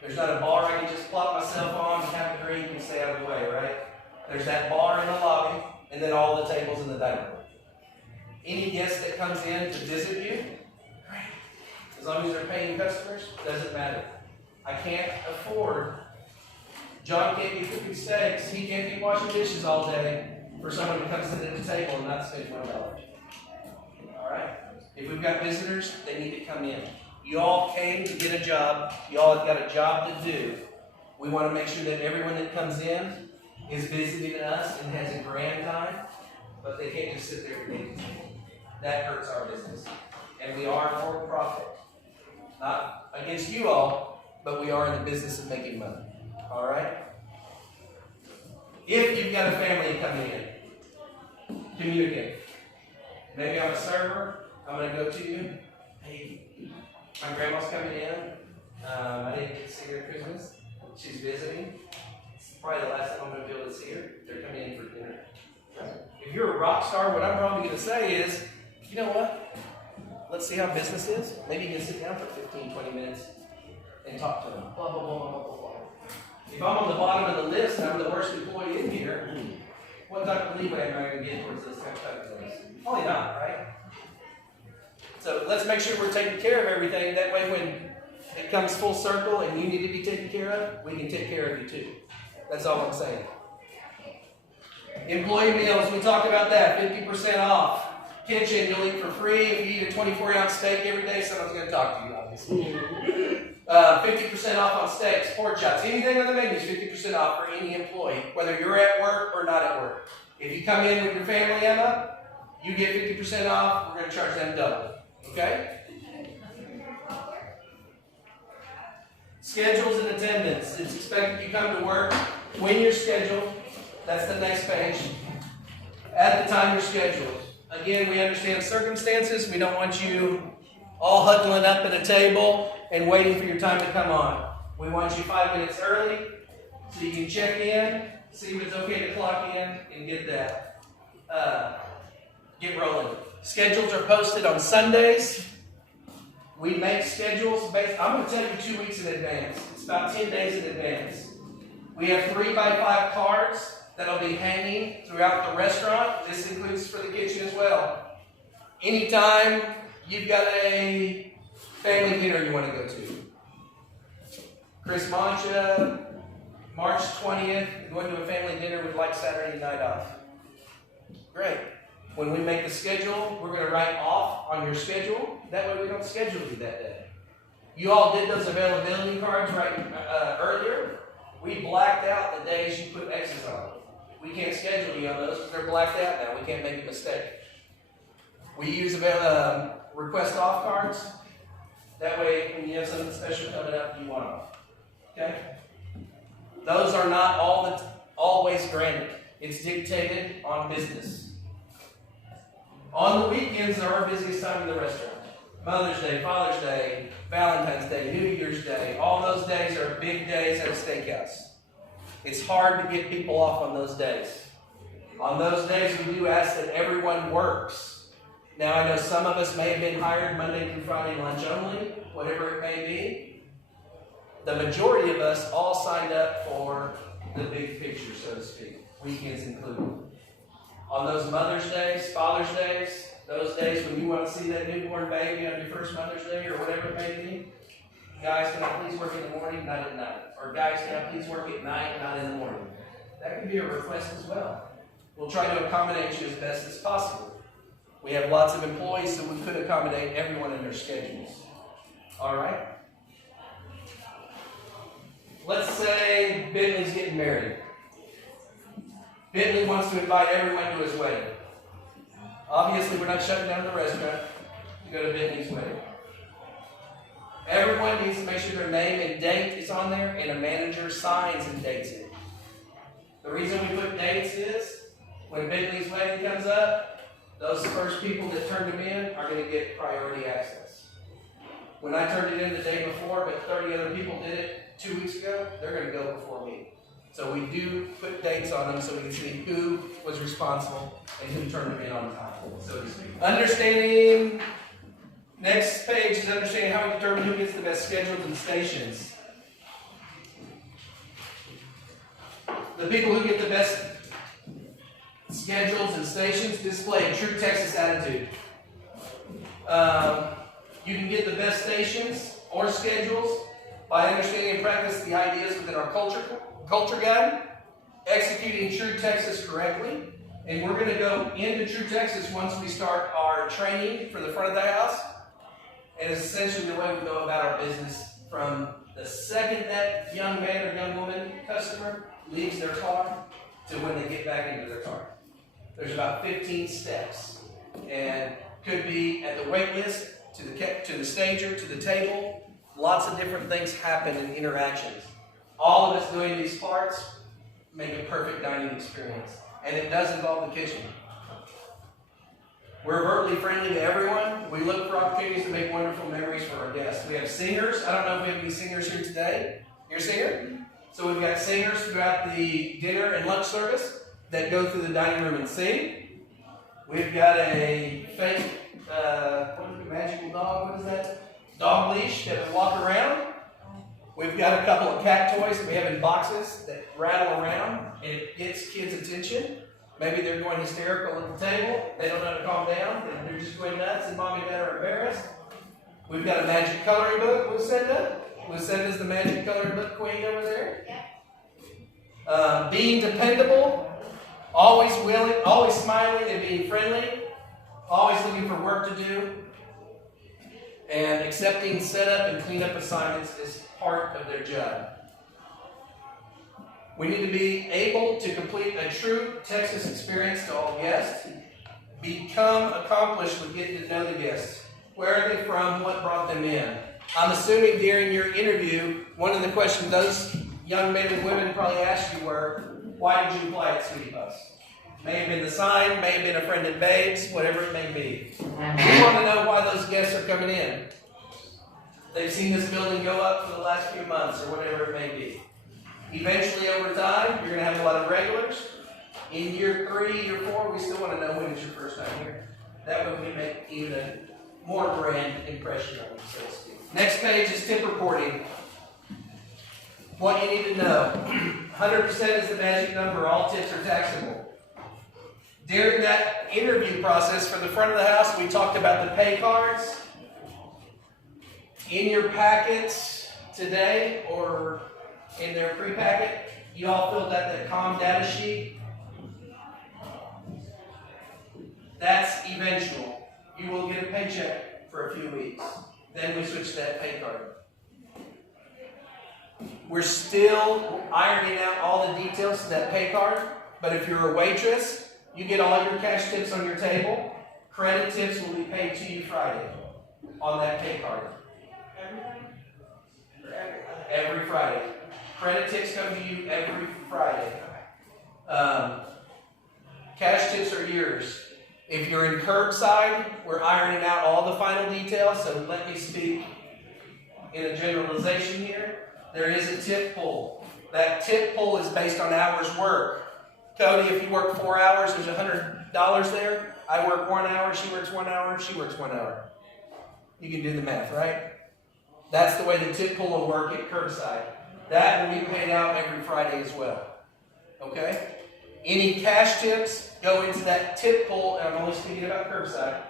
There's not a bar I can just plop myself on and have a drink and stay out of the way, right? There's that bar in the lobby and then all the tables in the dining room. Any guest that comes in to visit you, great. As long as they're paying customers, doesn't matter. I can't afford, John can't be cooking steaks, he can't be washing dishes all day for someone to come sit at the table and not spend $1. Alright? If we've got visitors, they need to come in. You all came to get a job. You all have got a job to do. We want to make sure that everyone that comes in is visiting us and has a grand time, but they can't just sit there and eat. That hurts our business. And we are for profit. Not against you all, but we are in the business of making money. Alright? If you've got a family coming in, communicate. Maybe I'm a server. I'm going to go to you. Hey, my grandma's coming in. I didn't get to see her at Christmas. She's visiting. It's probably the last time I'm going to be able to see her. They're coming in for dinner. If you're a rock star, what I'm probably going to say is, you know what? Let's see how business is. Maybe you can sit down for 15, 20 minutes and talk to them. Blah, blah, blah, blah, blah, blah. If I'm on the bottom of the list and I'm the worst employee in here, what type of leeway am I going to get towards those type of things? Probably not, right? So let's make sure we're taking care of everything. That way when it comes full circle and you need to be taken care of, we can take care of you too. That's all I'm saying. Employee meals, we talked about that. 50% off. Kitchen, you'll eat for free. If you eat a 24-ounce steak every day, someone's going to talk to you, obviously. 50% off on steaks, pork chops, anything on the menu is 50% off for any employee, whether you're at work or not at work. If you come in with your family, Emma, you get 50% off. We're going to charge them double. Okay? Schedules and attendance. It's expected you come to work when you're scheduled, that's the next page, at the time you're scheduled. Again, we understand circumstances. We don't want you all huddling up at a table and waiting for your time to come on. We want you 5 minutes early so you can check in, see if it's okay to clock in, and get that. Get rolling. Schedules are posted on Sundays. We make schedules based, I'm going to tell you 2 weeks in advance. It's about 10 days in advance. We have 3x5 cards that'll be hanging throughout the restaurant. This includes for the kitchen as well. Anytime you've got a family dinner you want to go to. Chris Mancha, March 20th, going to a family dinner would like Saturday night off. Great. When we make the schedule, we're going to write off on your schedule. That way we don't schedule you that day. You all did those availability cards right earlier. We blacked out the days you put X's on. We can't schedule you on those because they're blacked out now. We can't make a mistake. We use request off cards. That way, when you have something special coming up, you want off. Okay? Those are not always granted. It's dictated on business. On the weekends are our busiest time in the restaurant. Mother's Day, Father's Day, Valentine's Day, New Year's Day. All those days are big days at a steakhouse. It's hard to get people off on those days. On those days, we do ask that everyone works. Now, I know some of us may have been hired Monday through Friday lunch only, whatever it may be. The majority of us all signed up for the big picture, so to speak, weekends included. On those Mother's Days, Father's Days, those days when you want to see that newborn baby on your first Mother's Day or whatever it may be, guys, can I please work in the morning, not at night? Or guys, can I please work at night, not in the morning? That can be a request as well. We'll try to accommodate you as best as possible. We have lots of employees, so we could accommodate everyone in their schedules. All right? Let's say Bentley's getting married. Bentley wants to invite everyone to his wedding. Obviously, we're not shutting down the restaurant to go to Bentley's wedding. Everyone needs to make sure their name and date is on there, and a manager signs and dates it. The reason we put dates is, when Bentley's wedding comes up, those first people that turned them in are going to get priority access. When I turned it in the day before, but 30 other people did it 2 weeks ago, they're going to go before me. So we do put dates on them so we can see who was responsible and who turned them in on time, so to speak. Understanding, next page is understanding how we determine who gets the best schedules and stations. The people who get the best schedules and stations display a true Texas attitude. You can get the best stations or schedules by understanding and practice the ideas within our culture guide, executing True Texas correctly, and we're going to go into True Texas once we start our training for the front of the house, and it's essentially the way we go about our business from the second that young man or young woman, customer, leaves their car to when they get back into their car. There's about 15 steps, and could be at the wait list, to the stager, to the table. Lots of different things happen in interactions. All of us doing these parts make a perfect dining experience, and it does involve the kitchen. We're verbally friendly to everyone. We look for opportunities to make wonderful memories for our guests. We have singers. I don't know if we have any singers here today. You're a singer? So we've got singers throughout the dinner and lunch service that go through the dining room and sing. We've got a fake, magical dog, what is that? Dog leash that will walk around. We've got a couple of cat toys that we have in boxes that rattle around, and it gets kids' attention. Maybe they're going hysterical at the table. They don't know how to calm down. And they're just going nuts, and mommy and dad are embarrassed. We've got a magic coloring book, Lucinda. Lucinda's the magic coloring book queen over there. Being dependable, always willing, always smiling and being friendly, always looking for work to do, and accepting setup and cleanup assignments is part of their job. We need to be able to complete a true Texas experience to all guests. Become accomplished with getting to know the guests. Where are they from? What brought them in? I'm assuming during your interview, one of the questions young men and women probably asked you were, why did you apply at Sweetie Puffs? May have been the sign, may have been a friend in Babes, whatever it may be. We want to know why those guests are coming in. They've seen this building go up for the last few months or whatever it may be. Eventually, over time, you're going to have a lot of regulars. In year 3, year 4, we still want to know when it's your first time here. That way we make even a more brand impression on you, so to speak. Next page is tip reporting. What you need to know. 100% is the magic number. All tips are taxable. During that interview process for the front of the house, we talked about the pay cards. In your packets today or in their pre-packet, you all filled out that COM data sheet. That's eventual. You will get a paycheck for a few weeks. Then we switch to that pay card. We're still ironing out all the details of that pay card, but if you're a waitress, you get all your cash tips on your table. Credit tips will be paid to you Friday on that pay card. Every Friday. Credit tips come to you every Friday. Cash tips are yours. If you're in curbside, we're ironing out all the final details, so let me speak in a generalization here. There is a tip pool. That tip pool is based on hours worked. Cody, if you work 4 hours, there's $100 there. I work 1 hour, she works 1 hour, she works 1 hour. You can do the math, right? That's the way the tip pool will work at curbside. That will be paid out every Friday as well. Okay? Any cash tips go into that tip pool, and I'm only speaking about curbside.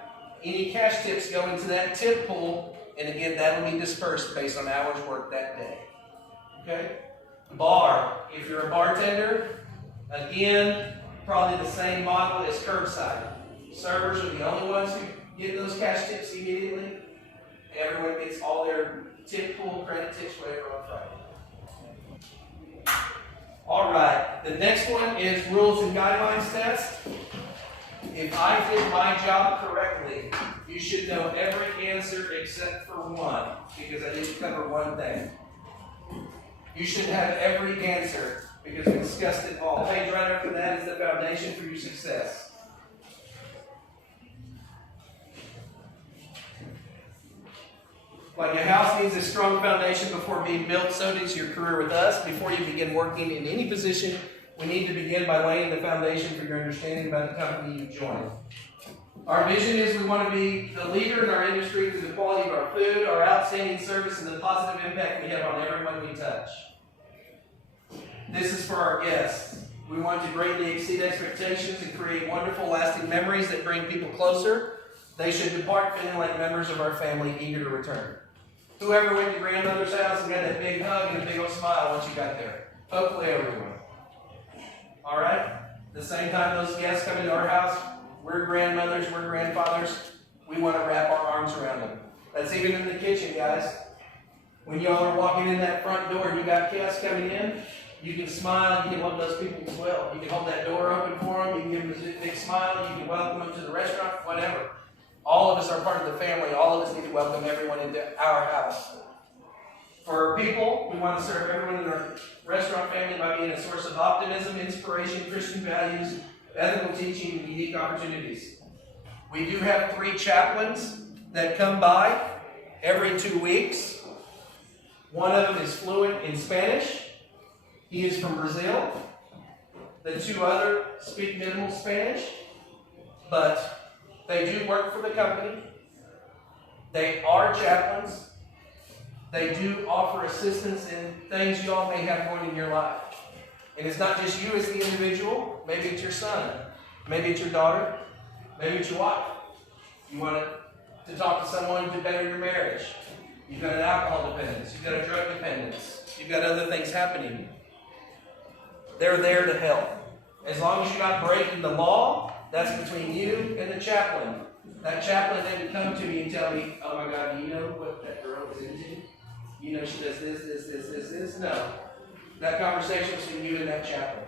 Any cash tips go into that tip pool, and again, that will be dispersed based on hours worked that day. Okay? Bar. If you're a bartender, again, probably the same model as curbside. Servers are the only ones who get those cash tips immediately. Everyone gets all their tip pool, credit tips, whatever on Friday. All right, the next one is rules and guidelines test. If I did my job correctly, you should know every answer except for one, because I didn't cover one thing. You should have every answer, because we discussed it all. The page right after that is the foundation for your success. Like a house needs a strong foundation before being built, so does your career with us. Before you begin working in any position, we need to begin by laying the foundation for your understanding about the company you join. Our vision is we want to be the leader in our industry through the quality of our food, our outstanding service, and the positive impact we have on everyone we touch. This is for our guests. We want to greatly exceed expectations and create wonderful, lasting memories that bring people closer. They should depart feeling like members of our family, eager to return. Whoever went to grandmother's house and got that big hug and a big old smile once you got there? Hopefully everyone. All right? At the same time those guests come into our house, we're grandmothers, we're grandfathers. We want to wrap our arms around them. That's even in the kitchen, guys. When y'all are walking in that front door and you got guests coming in, you can smile, you can love those people as well. You can hold that door open for them, you can give them a big smile, you can welcome them to the restaurant, whatever. All of us are part of the family. All of us need to welcome everyone into our house. For our people, we want to serve everyone in our restaurant family by being a source of optimism, inspiration, Christian values, ethical teaching, and unique opportunities. We do have 3 chaplains that come by every 2 weeks. One of them is fluent in Spanish. He is from Brazil. The 2 other speak minimal Spanish, but they do work for the company. They are chaplains. They do offer assistance in things you all may have going in your life. And it's not just you as the individual. Maybe it's your son. Maybe it's your daughter. Maybe it's your wife. You want to talk to someone to better your marriage. You've got an alcohol dependence. You've got a drug dependence. You've got other things happening. They're there to help. As long as you're not breaking the law, that's between you and the chaplain. That chaplain didn't come to me and tell me, oh my God, do you know what that girl is into? You know she does this. No. That conversation was between you and that chaplain.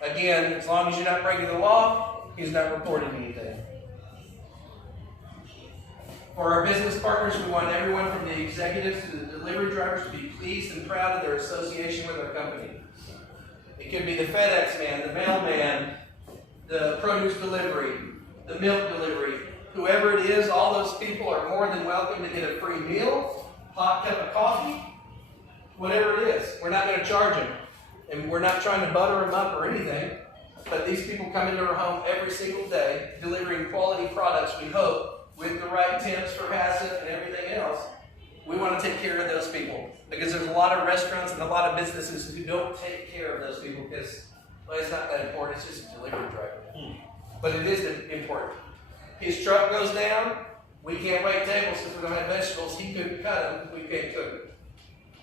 Again, as long as you're not breaking the law, he's not reporting anything. For our business partners, we want everyone from the executives to the delivery drivers to be pleased and proud of their association with our company. It could be the FedEx man, the mailman, the produce delivery, the milk delivery. Whoever it is, all those people are more than welcome to get a free meal, hot cup of coffee, whatever it is. We're not going to charge them. And we're not trying to butter them up or anything. But these people come into our home every single day, delivering quality products, we hope, with the right temps for HACCP and everything else. We want to take care of those people. Because there's a lot of restaurants and a lot of businesses who don't take care of those people because, well, it's not that important. It's just a delivery driver. But it is important. His truck goes down. We can't wait tables because we don't have vegetables. He couldn't cut them. We can't cook them.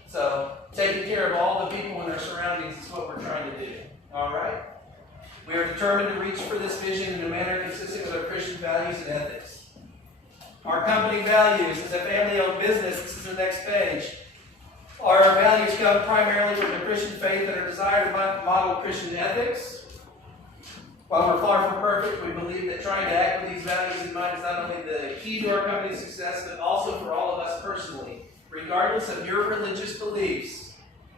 So taking care of all the people in their surroundings is what we're trying to do. All right? We are determined to reach for this vision in a manner consistent with our Christian values and ethics. Our company values as a family-owned business, this is the next page. Our values come primarily from the Christian faith and our desire to model Christian ethics. While we're far from perfect, we believe that trying to act with these values in mind is not only the key to our company's success, but also for all of us personally. Regardless of your religious beliefs,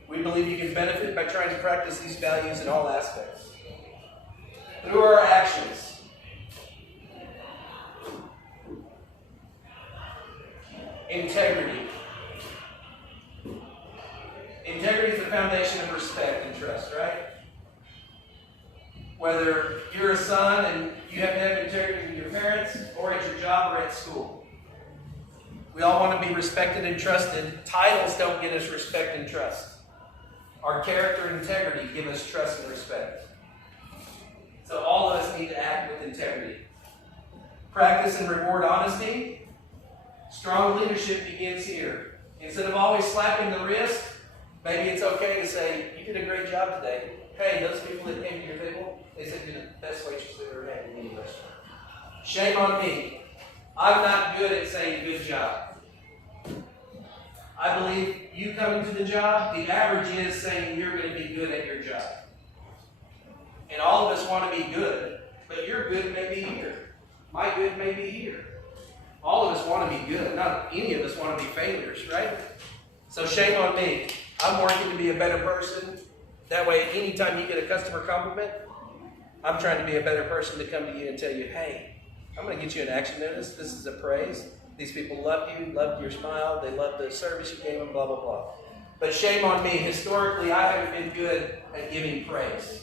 we believe you can benefit by trying to practice these values in all aspects. Through our actions. Integrity. Integrity is the foundation of respect and trust, right? Whether you're a son and you have to have integrity with your parents, or at your job or at school. We all want to be respected and trusted. Titles don't get us respect and trust. Our character and integrity give us trust and respect. So all of us need to act with integrity. Practice and reward honesty. Strong leadership begins here. Instead of always slapping the wrist, maybe it's okay to say, you did a great job today. Hey, those people that came to your table, they said you're the best waitress they've ever had in any restaurant. Shame on me. I'm not good at saying good job. I believe you coming to the job, the average is saying you're going to be good at your job. And all of us want to be good, but your good may be here. My good may be here. All of us want to be good. Not any of us want to be failures, right? So shame on me. I'm working to be a better person. That way, anytime you get a customer compliment, I'm trying to be a better person to come to you and tell you, hey, I'm going to get you an action notice. This is a praise. These people loved you, loved your smile, they loved the service you gave them, blah, blah, blah. But shame on me. Historically, I haven't been good at giving praise.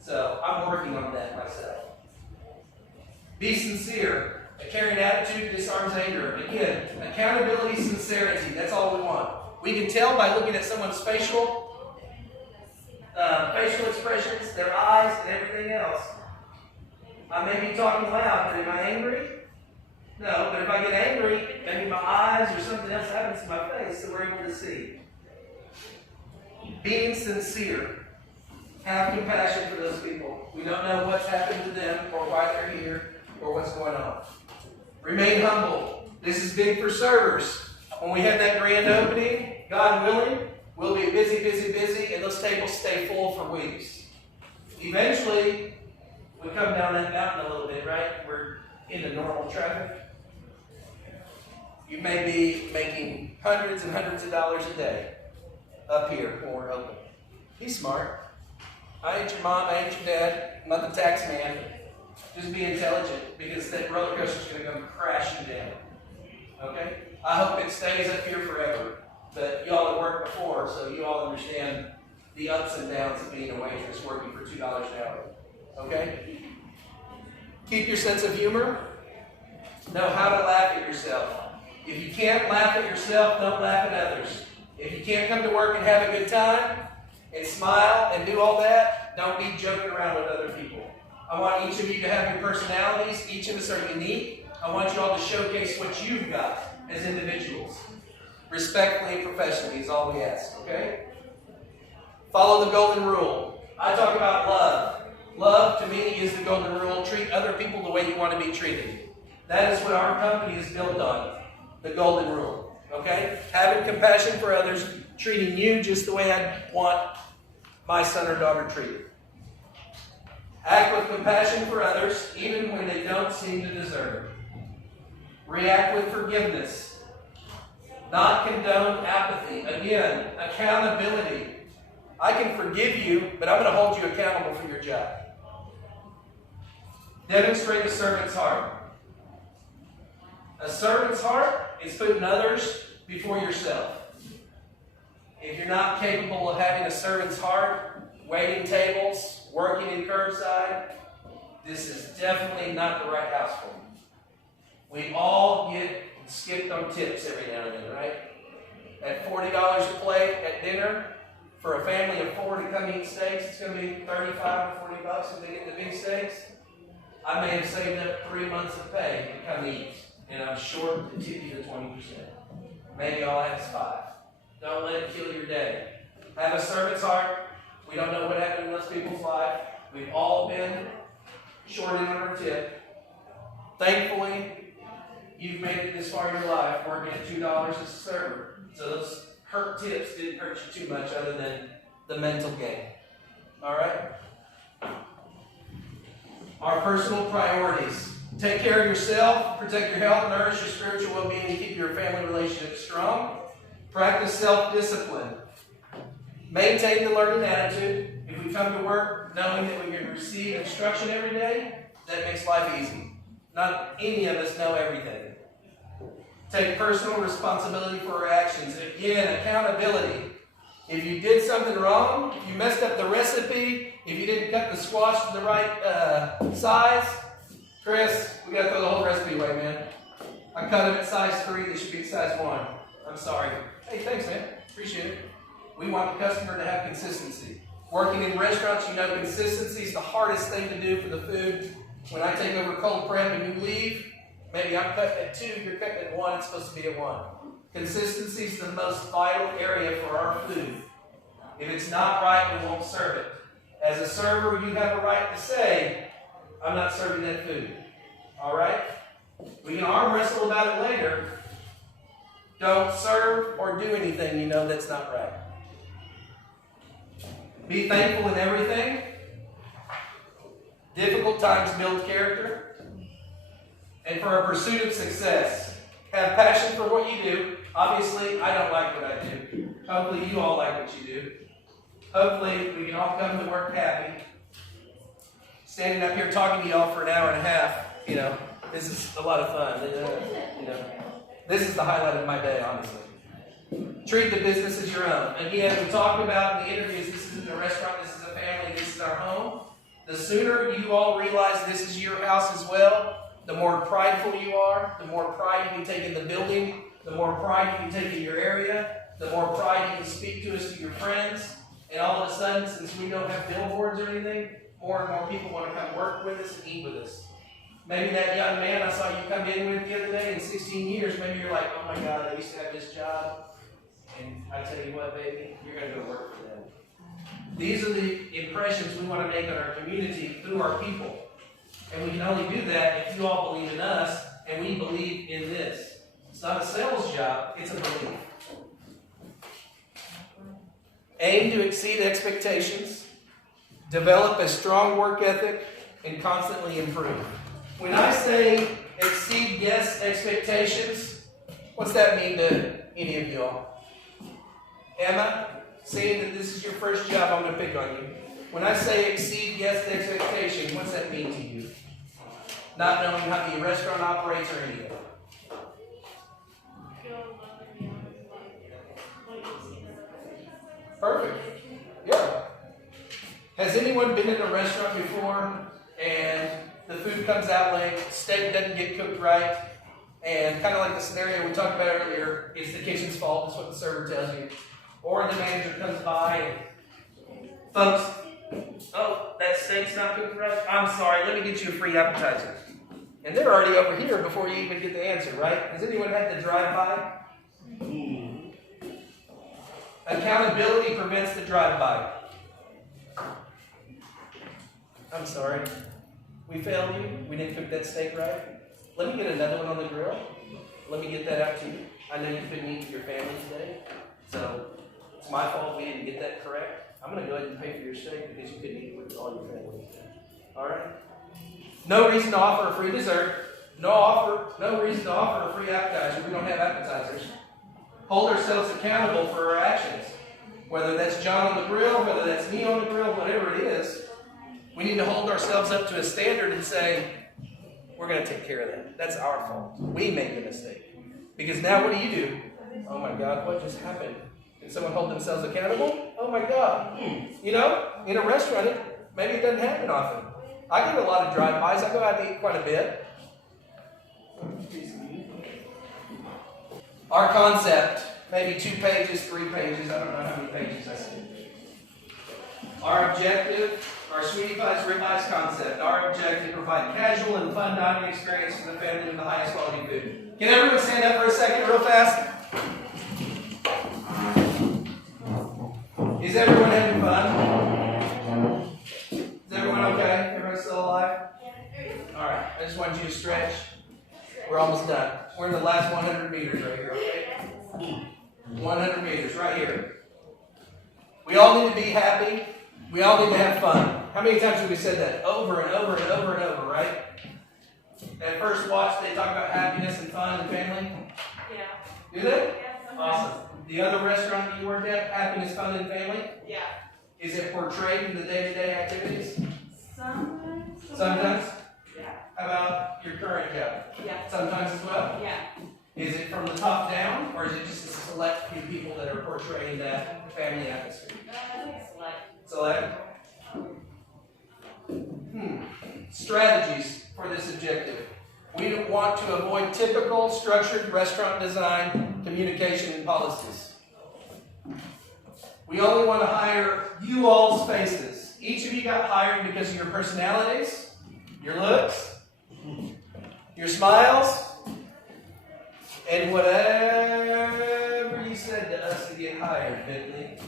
So I'm working on that myself. Be sincere. A caring attitude disarms anger. Again, accountability, sincerity. That's all we want. We can tell by looking at someone's facial expressions, their eyes, and everything else. I may be talking loud, but am I angry? No, but if I get angry, maybe my eyes or something else happens to my face that we're able to see. Being sincere. Have compassion for those people. We don't know what's happened to them or why they're here or what's going on. Remain humble. This is big for servers. When we have that grand opening, God willing, we'll be busy, and those tables stay full for weeks. Eventually, we come down that mountain a little bit, right? We're in the normal traffic. You may be making hundreds and hundreds of dollars a day up here when we're open. He's smart. I ain't your mom, I ain't your dad, I'm not the tax man. Just be intelligent, because that roller coaster is going to come crashing down. Okay? I hope it stays up here forever. But y'all have worked before, so you all understand the ups and downs of being a waitress working for $2 an hour. Okay? Keep your sense of humor. Know how to laugh at yourself. If you can't laugh at yourself, don't laugh at others. If you can't come to work and have a good time and smile and do all that, don't be joking around with other people. I want each of you to have your personalities. Each of us are unique. I want you all to showcase what you've got as individuals. Respectfully and professionally is all we ask, okay? Follow the golden rule. I talk about love. Love, to me, is the golden rule. Treat other people the way you want to be treated. That is what our company is built on, the golden rule, okay? Having compassion for others, treating you just the way I want my son or daughter treated. Act with compassion for others, even when they don't seem to deserve it. React with forgiveness. Not condone apathy. Again, accountability. I can forgive you, but I'm going to hold you accountable for your job. Demonstrate a servant's heart. A servant's heart is putting others before yourself. If you're not capable of having a servant's heart, waiting tables, working in curbside, this is definitely not the right house for you. We all get skipped on tips every now and then, right? At $40 a plate at dinner, for a family of 4 to come eat steaks, it's going to be $35 or $40 if they get the big steaks. I may have saved up 3 months of pay to come eat, and I'm short to tip you to 20%. Maybe all I have is 5. Don't let it kill your day. Have a servant's heart. We don't know what happened in those people's life. We've all been shorted on our tip. Thankfully, you've made it this far in your life working at $2 as a server. So those hurt tips didn't hurt you too much other than the mental gain. All right? Our personal priorities. Take care of yourself, protect your health, nourish your spiritual well-being, and keep your family relationships strong. Practice self-discipline. Maintain the learning attitude. If we come to work knowing that we can receive instruction every day, that makes life easy. Not any of us know everything. Take personal responsibility for our actions. Again, accountability. If you did something wrong, if you messed up the recipe, if you didn't cut the squash to the right size, Chris, we got to throw the whole recipe away, man. I cut them at size 3, they should be at size 1. I'm sorry. Hey, thanks, man. Appreciate it. We want the customer to have consistency. Working in restaurants, you know consistency is the hardest thing to do for the food. When I take over cold prep and you leave, maybe I'm cutting at 2, you're cutting at 1, it's supposed to be at 1. Consistency is the most vital area for our food. If it's not right, we won't serve it. As a server, you have a right to say, I'm not serving that food. All right? We can arm wrestle about it later. Don't serve or do anything you know that's not right. Be thankful in everything. Difficult times build character. And for a pursuit of success, have passion for what you do. Obviously, I don't like what I do. Hopefully, you all like what you do. Hopefully, we can all come to work happy. Standing up here talking to y'all for an hour and a half, this is a lot of fun. This is the highlight of my day, honestly. Treat the business as your own. Again, we talked about in the interviews, this isn't a restaurant, this is a family, this is our home. The sooner you all realize this is your house as well, the more prideful you are, the more pride you can take in the building, the more pride you can take in your area, the more pride you can speak to us to your friends, and all of a sudden, since we don't have billboards or anything, more and more people want to come work with us and eat with us. Maybe that young man I saw you come in with the other day in 16 years, maybe you're like, oh my God, I used to have this job. And I tell you what, baby, you're going to go work for them. These are the impressions we want to make on our community through our people. And we can only do that if you all believe in us and we believe in this. It's not a sales job, it's a belief. Aim to exceed expectations. Develop a strong work ethic and constantly improve. When I say exceed guest expectations, what's that mean to any of y'all? Emma, saying that this is your first job, I'm going to pick on you. When I say exceed guest expectations, what's that mean to you? Not knowing how the restaurant operates or any of it. Perfect. Yeah. Has anyone been in a restaurant before and the food comes out late, steak doesn't get cooked right, and kind of like the scenario we talked about earlier, it's the kitchen's fault, that's what the server tells you. Or the manager comes by and, folks, oh, that steak's not cooked right? I'm sorry, let me get you a free appetizer. And they're already over here before you even get the answer, right? Has anyone had the drive-by? Accountability prevents the drive-by. I'm sorry. We failed you. We didn't cook that steak right. Let me get another one on the grill. Let me get that out to you. I know you couldn't eat with your family today, so it's my fault we didn't get that correct. I'm going to go ahead and pay for your steak because you couldn't eat with all your family today. All right? No reason to offer a free dessert. no reason to offer a free appetizer. We don't have appetizers. Hold ourselves accountable for our actions. Whether that's John on the grill, whether that's me on the grill, whatever it is, we need to hold ourselves up to a standard and say, we're going to take care of that. That's our fault. We made the mistake. Because now what do? Oh my God, what just happened? Can someone hold themselves accountable? Oh my God. You know, in a restaurant, maybe it doesn't happen often. I get a lot of drive-bys. I go out to eat quite a bit. Our concept, maybe 2 pages, 3 pages, I don't know how many pages I said. Our objective, our Sweetie Pies Ribeyes concept, our objective, provide casual and fun dining experience for the family with the highest quality food. Can everyone stand up for a second real fast? Is everyone having fun? Is everyone okay? Everyone still alive? All right, I just want you to stretch. We're almost done. We're in the last 100 meters right here, okay? 100 meters right here. We all need to be happy. We all need to have fun. How many times have we said that? Over and over and over and over, right? At first watch, they talk about happiness and fun and family. Yeah. Do they? Yeah, Awesome. The other restaurant that you worked at, happiness, fun, and family? Yeah. Is it portrayed in the day-to-day activities? Sometimes. Sometimes? Yeah. How about your current job? Yeah. Sometimes as well? Yeah. Is it from the top down, or is it just a select few people that are portraying that family atmosphere? I think it's like. Select? Strategies for this objective. We want to avoid typical structured restaurant design, communication, and policies. We only want to hire you all's faces. Each of you got hired because of your personalities, your looks, your smiles, and whatever you said to us to get hired, didn't we?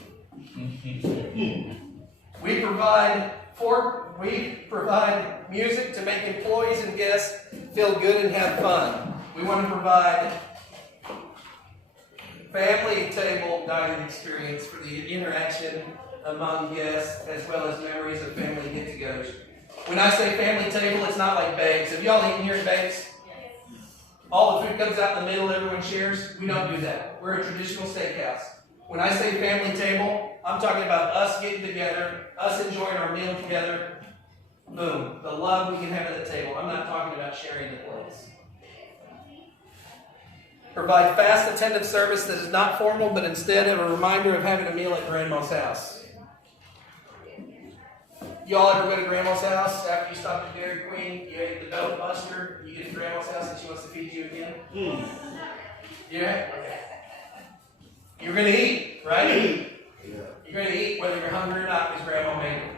We provide music to make employees and guests feel good and have fun. We want to provide family table dining experience for the interaction among guests as well as memories of family get-togethers. When I say family table, it's not like Bakes. Have y'all eaten here at Bakes? All the food comes out in the middle, everyone shares. We don't do that. We're a traditional steakhouse. When I say family table, I'm talking about us getting together, us enjoying our meal together. Boom. The love we can have at the table. I'm not talking about sharing the plates. Provide fast attentive service that is not formal, but instead of a reminder of having a meal at Grandma's house. Y'all ever go to Grandma's house after you stopped at Dairy Queen, you ate the Double Buster, you get to Grandma's house and she wants to feed you again? Yeah? Okay. You're going to eat, right? You're going to eat whether you're hungry or not because Grandma made it.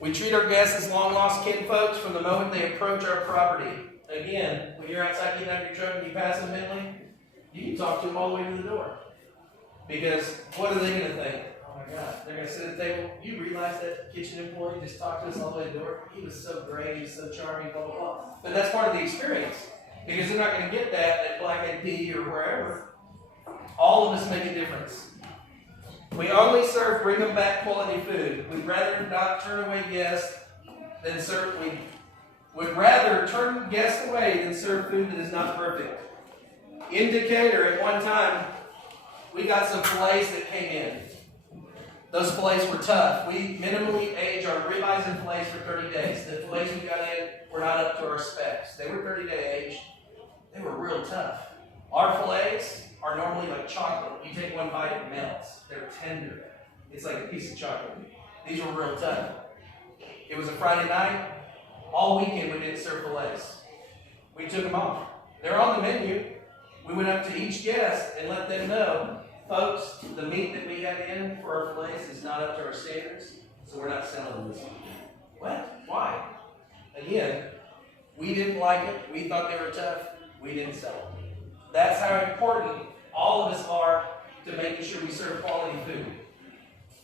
We treat our guests as long-lost kinfolks from the moment they approach our property. Again, when you're outside getting out of your truck and you pass them mentally, you can talk to them all the way to the door. Because what are they going to think? Oh my God, they're going to sit at the table. You realize that kitchen employee just talked to us all the way to the door? He was so great, he was so charming, blah, blah, blah. But that's part of the experience. Because they're not going to get that at Black Eyed Pea or wherever. All of us make a difference. We only serve bring them back quality food. We'd rather not turn away guests than serve. We would rather turn guests away than serve food that is not perfect. In Decatur, at one time, we got some fillets that came in. Those fillets were tough. We minimally age our ribeyes and fillets for 30 days. The fillets we got in were not up to our specs. They were 30-day age. They were real tough. Our fillets are normally like chocolate. You take one bite, it melts. They're tender. It's like a piece of chocolate. These were real tough. It was a Friday night. All weekend we didn't serve fillets. We took them off. They're on the menu. We went up to each guest and let them know, folks, the meat that we had in for our fillets is not up to our standards, so we're not selling them this weekend. What? Why? Again, we didn't like it. We thought they were tough. We didn't sell them. That's how important all of us are to making sure we serve quality food.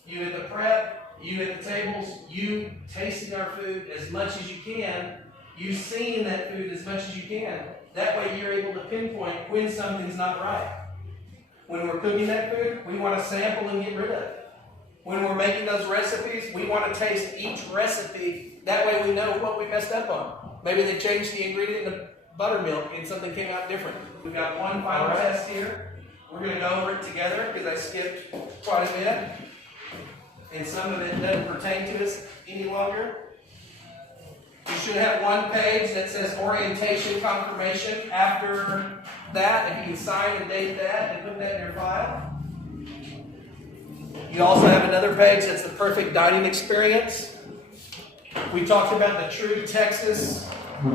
You at the prep, you at the tables, you tasting our food as much as you can, you seeing that food as much as you can. That way you're able to pinpoint when something's not right. When we're cooking that food, we want to sample and get rid of it. When we're making those recipes, we want to taste each recipe. That way we know what we messed up on. Maybe they changed the ingredient in the buttermilk and something came out different. We've got one final test here. We're going to go over it together because I skipped quite a bit. And some of it doesn't pertain to us any longer. You should have one page that says orientation confirmation. After that, if you can sign and date that and put that in your file. You also have another page that's the perfect dining experience. We talked about the true Texas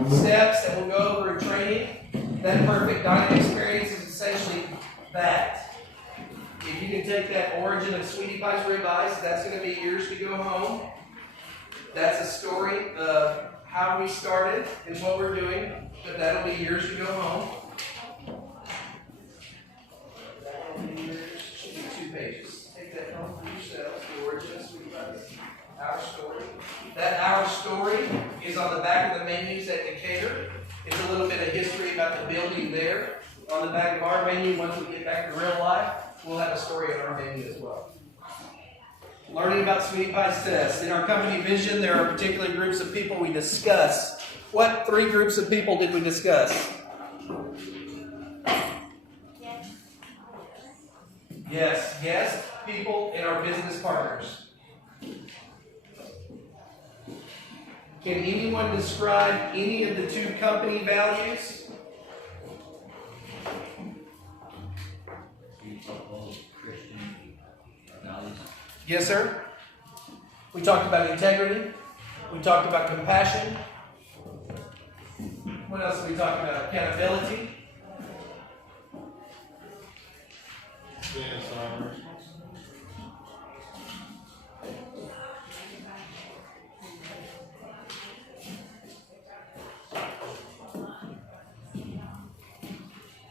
steps that we'll go over in training. That perfect dining experience is essentially that. If you can take that origin of Sweetie Pie's ribeyes, that's going to be yours to go home. That's a story of how we started and what we're doing, but that'll be yours to go home. That'll be yours. Should be 2 pages. Take that home for yourselves. The origin of Sweetie Pie's. Our story. That Our Story is on the back of the menus at Decatur. It's a little bit of history about the building there. On the back of our menu, once we get back to real life, we'll have a story on our menu as well. Learning about Sweetie Pie's Test. In our company vision, there are particular groups of people we discuss. What 3 groups of people did we discuss? Yes, guests, people, and our business partners. Can anyone describe any of the 2 company values? Yes, sir. We talked about integrity. We talked about compassion. What else did we talk about? Accountability.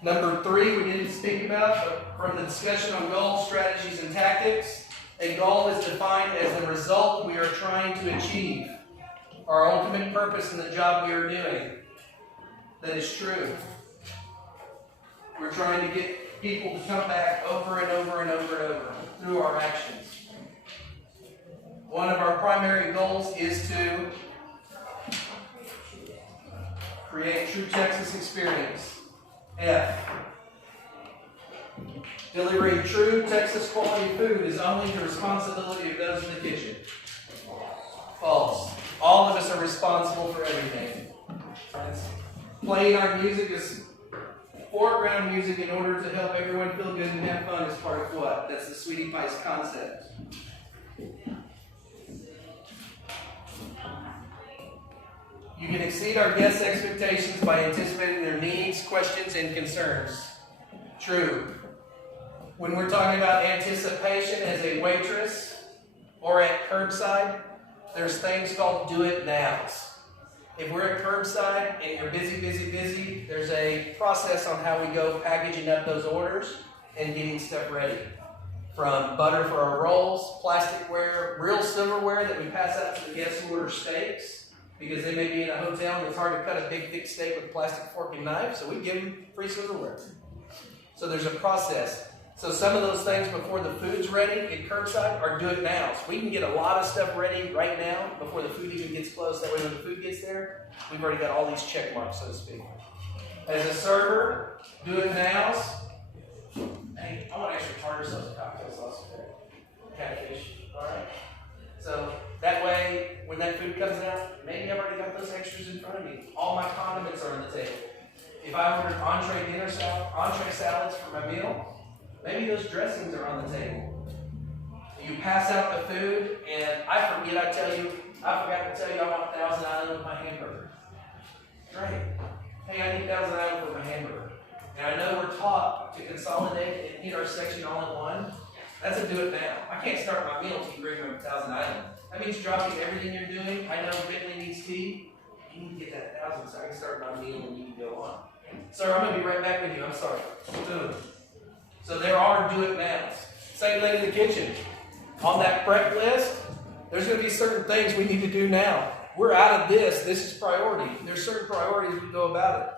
Number 3, we didn't speak about, but from the discussion on goals, strategies, and tactics, a goal is defined as the result we are trying to achieve, our ultimate purpose in the job we are doing. That is true. We're trying to get people to come back over and over and over and over through our actions. One of our primary goals is to create true Texas experience. F. Delivering true Texas quality food is only the responsibility of those in the kitchen. False. All of us are responsible for everything. Playing our music is foreground music in order to help everyone feel good and have fun is part of what? That's the Sweetie Pie's concept. You can exceed our guests' expectations by anticipating their needs, questions, and concerns. True. When we're talking about anticipation as a waitress or at curbside, there's things called do-it-nows. If we're at curbside and you're busy, there's a process on how we go packaging up those orders and getting stuff ready. From butter for our rolls, plasticware, real silverware that we pass out to the guests who order steaks, because they may be in a hotel and it's hard to cut a big, thick steak with a plastic fork and knife, so we give them free silverware. So there's a process. So some of those things before the food's ready at curbside are do-it-nows. We can get a lot of stuff ready right now before the food even gets close. That way when the food gets there, we've already got all these check marks, so to speak. As a server, do-it-nows. Hey, I want extra tartar sauce and cocktail sauce today. Catfish, all right? So that way, when that food comes out, maybe I've already got those extras in front of me. All my condiments are on the table. If I ordered entree salads for my meal, maybe those dressings are on the table. You pass out the food, and I forgot to tell you I want Thousand Island with my hamburger. Great. Hey, I need Thousand Island with my hamburger. And I know we're taught to consolidate and eat our section all in one. That's a do-it-now. I can't start my meal until you bring me Thousand Island. That means dropping everything you're doing. I know Bentley needs tea. You need to get that 1,000 so I can start my meal and you can go on. Sir, I'm going to be right back with you. I'm sorry. Boom. So there are do-it-nows. Same thing in the kitchen. On that prep list, there's going to be certain things we need to do now. We're out of this. This is priority. There's certain priorities we go about it.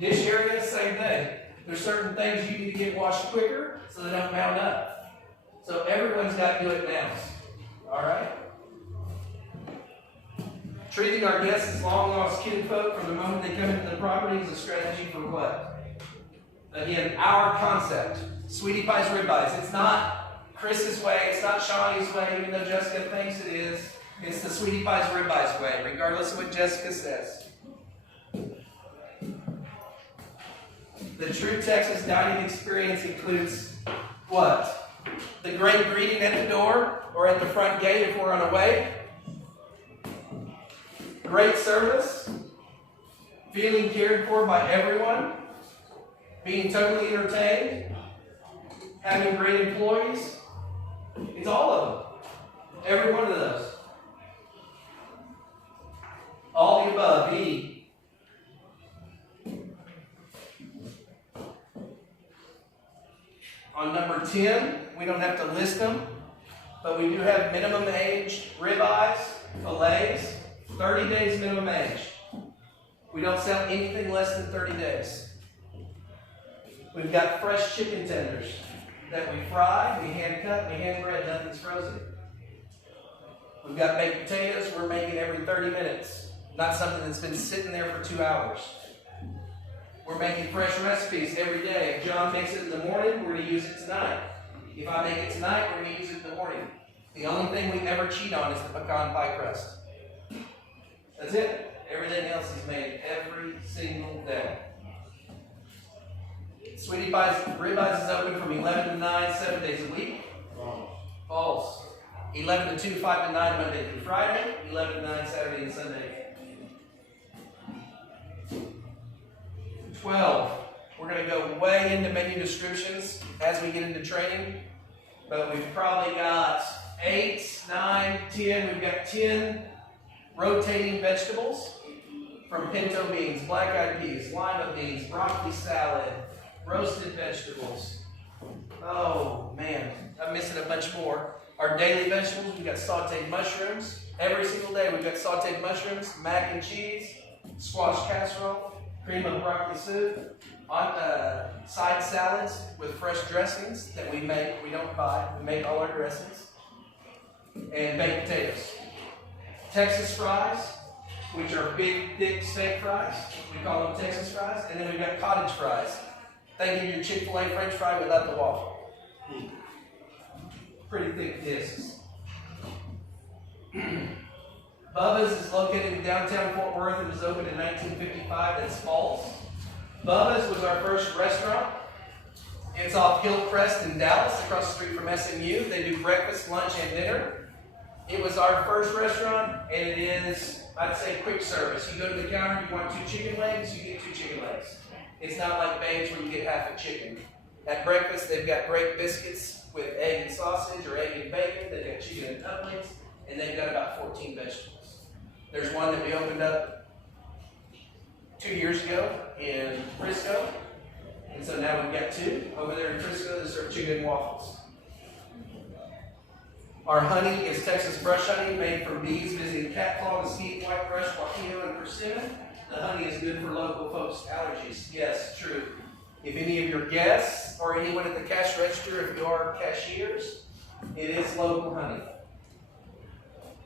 Dish area, same thing. There's certain things you need to get washed quicker so they don't mount up. So everyone's got do-it-nows. All right? Treating our guests as long lost kinfolk from the moment they come into the property is a strategy for what? Again, our concept. Sweetie Pie's Ribeyes. It's not Chris's way, it's not Shawnee's way, even though Jessica thinks it is. It's the Sweetie Pie's Ribeyes way, regardless of what Jessica says. The true Texas dining experience includes what? The great greeting at the door or at the front gate if we're on our way. Great service. Feeling cared for by everyone. Being totally entertained. Having great employees. It's all of them. Every one of those. All the above. E. On number 10, we don't have to list them, but we do have minimum age ribeyes, fillets, 30 days minimum age. We don't sell anything less than 30 days. We've got fresh chicken tenders that we fry, we hand cut, we hand bread, nothing's frozen. We've got baked potatoes we're making every 30 minutes, not something that's been sitting there for 2 hours. We're making fresh recipes every day. If John makes it in the morning, we're going to use it tonight. If I make it tonight, we're going to use it in the morning. The only thing we ever cheat on is the pecan pie crust. That's it. Everything else is made every single day. Sweetie Pie's Ribeyes is open from 11 to 9, 7 days a week. False. 11 to 2, 5 to 9, Monday through Friday. 11 to 9, Saturday and Sunday. 12. We're going to go way into menu descriptions as we get into training. But we've probably got 8, 9, 10. We've got 10 rotating vegetables. From pinto beans, black-eyed peas, lima beans, broccoli salad, roasted vegetables. Oh, man. I'm missing a bunch more. Our daily vegetables, we've got sauteed mushrooms. Every single day we've got sauteed mushrooms, mac and cheese, squash casserole, cream of broccoli soup, on side salads with fresh dressings that we make. We don't buy. We make all our dressings. And baked potatoes. Texas fries, which are big, thick steak fries. We call them Texas fries. And then we've got cottage fries. Think of your Chick-fil-A French fry without the waffle. Pretty thick discs. Bubba's is located in downtown Fort Worth. It was opened in 1955. That's false. Bubba's was our first restaurant. It's off Hillcrest in Dallas, across the street from SMU. They do breakfast, lunch, and dinner. It was our first restaurant, and it is, I'd say, quick service. You go to the counter, you want 2 chicken legs, you get 2 chicken legs. It's not like Babe's where you get half a chicken. At breakfast, they've got great biscuits with egg and sausage or egg and bacon. They've got chicken and dumplings, and they've got about 14 vegetables. There's one that we opened up 2 years ago in Frisco. And so now we've got 2 over there in Frisco that serve chicken and waffles. Our honey is Texas brush honey made from bees visiting catclaw, mesquite, whitebush, guajillo, and persimmon. The honey is good for local folks' allergies. Yes, true. If any of your guests or anyone at the cash register, if you are cashiers, it is local honey.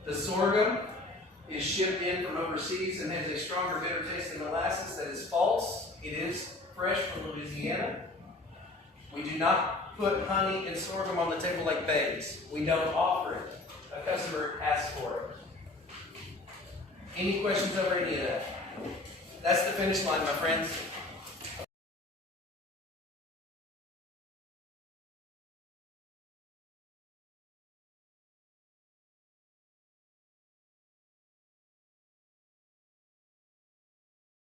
The sorghum is shipped in from overseas and has a stronger bitter taste than molasses. That is false. It is fresh from Louisiana. We do not put honey and sorghum on the table like Babe's. We don't offer it. A customer asks for it. Any questions over any of that? That's the finish line, my friends.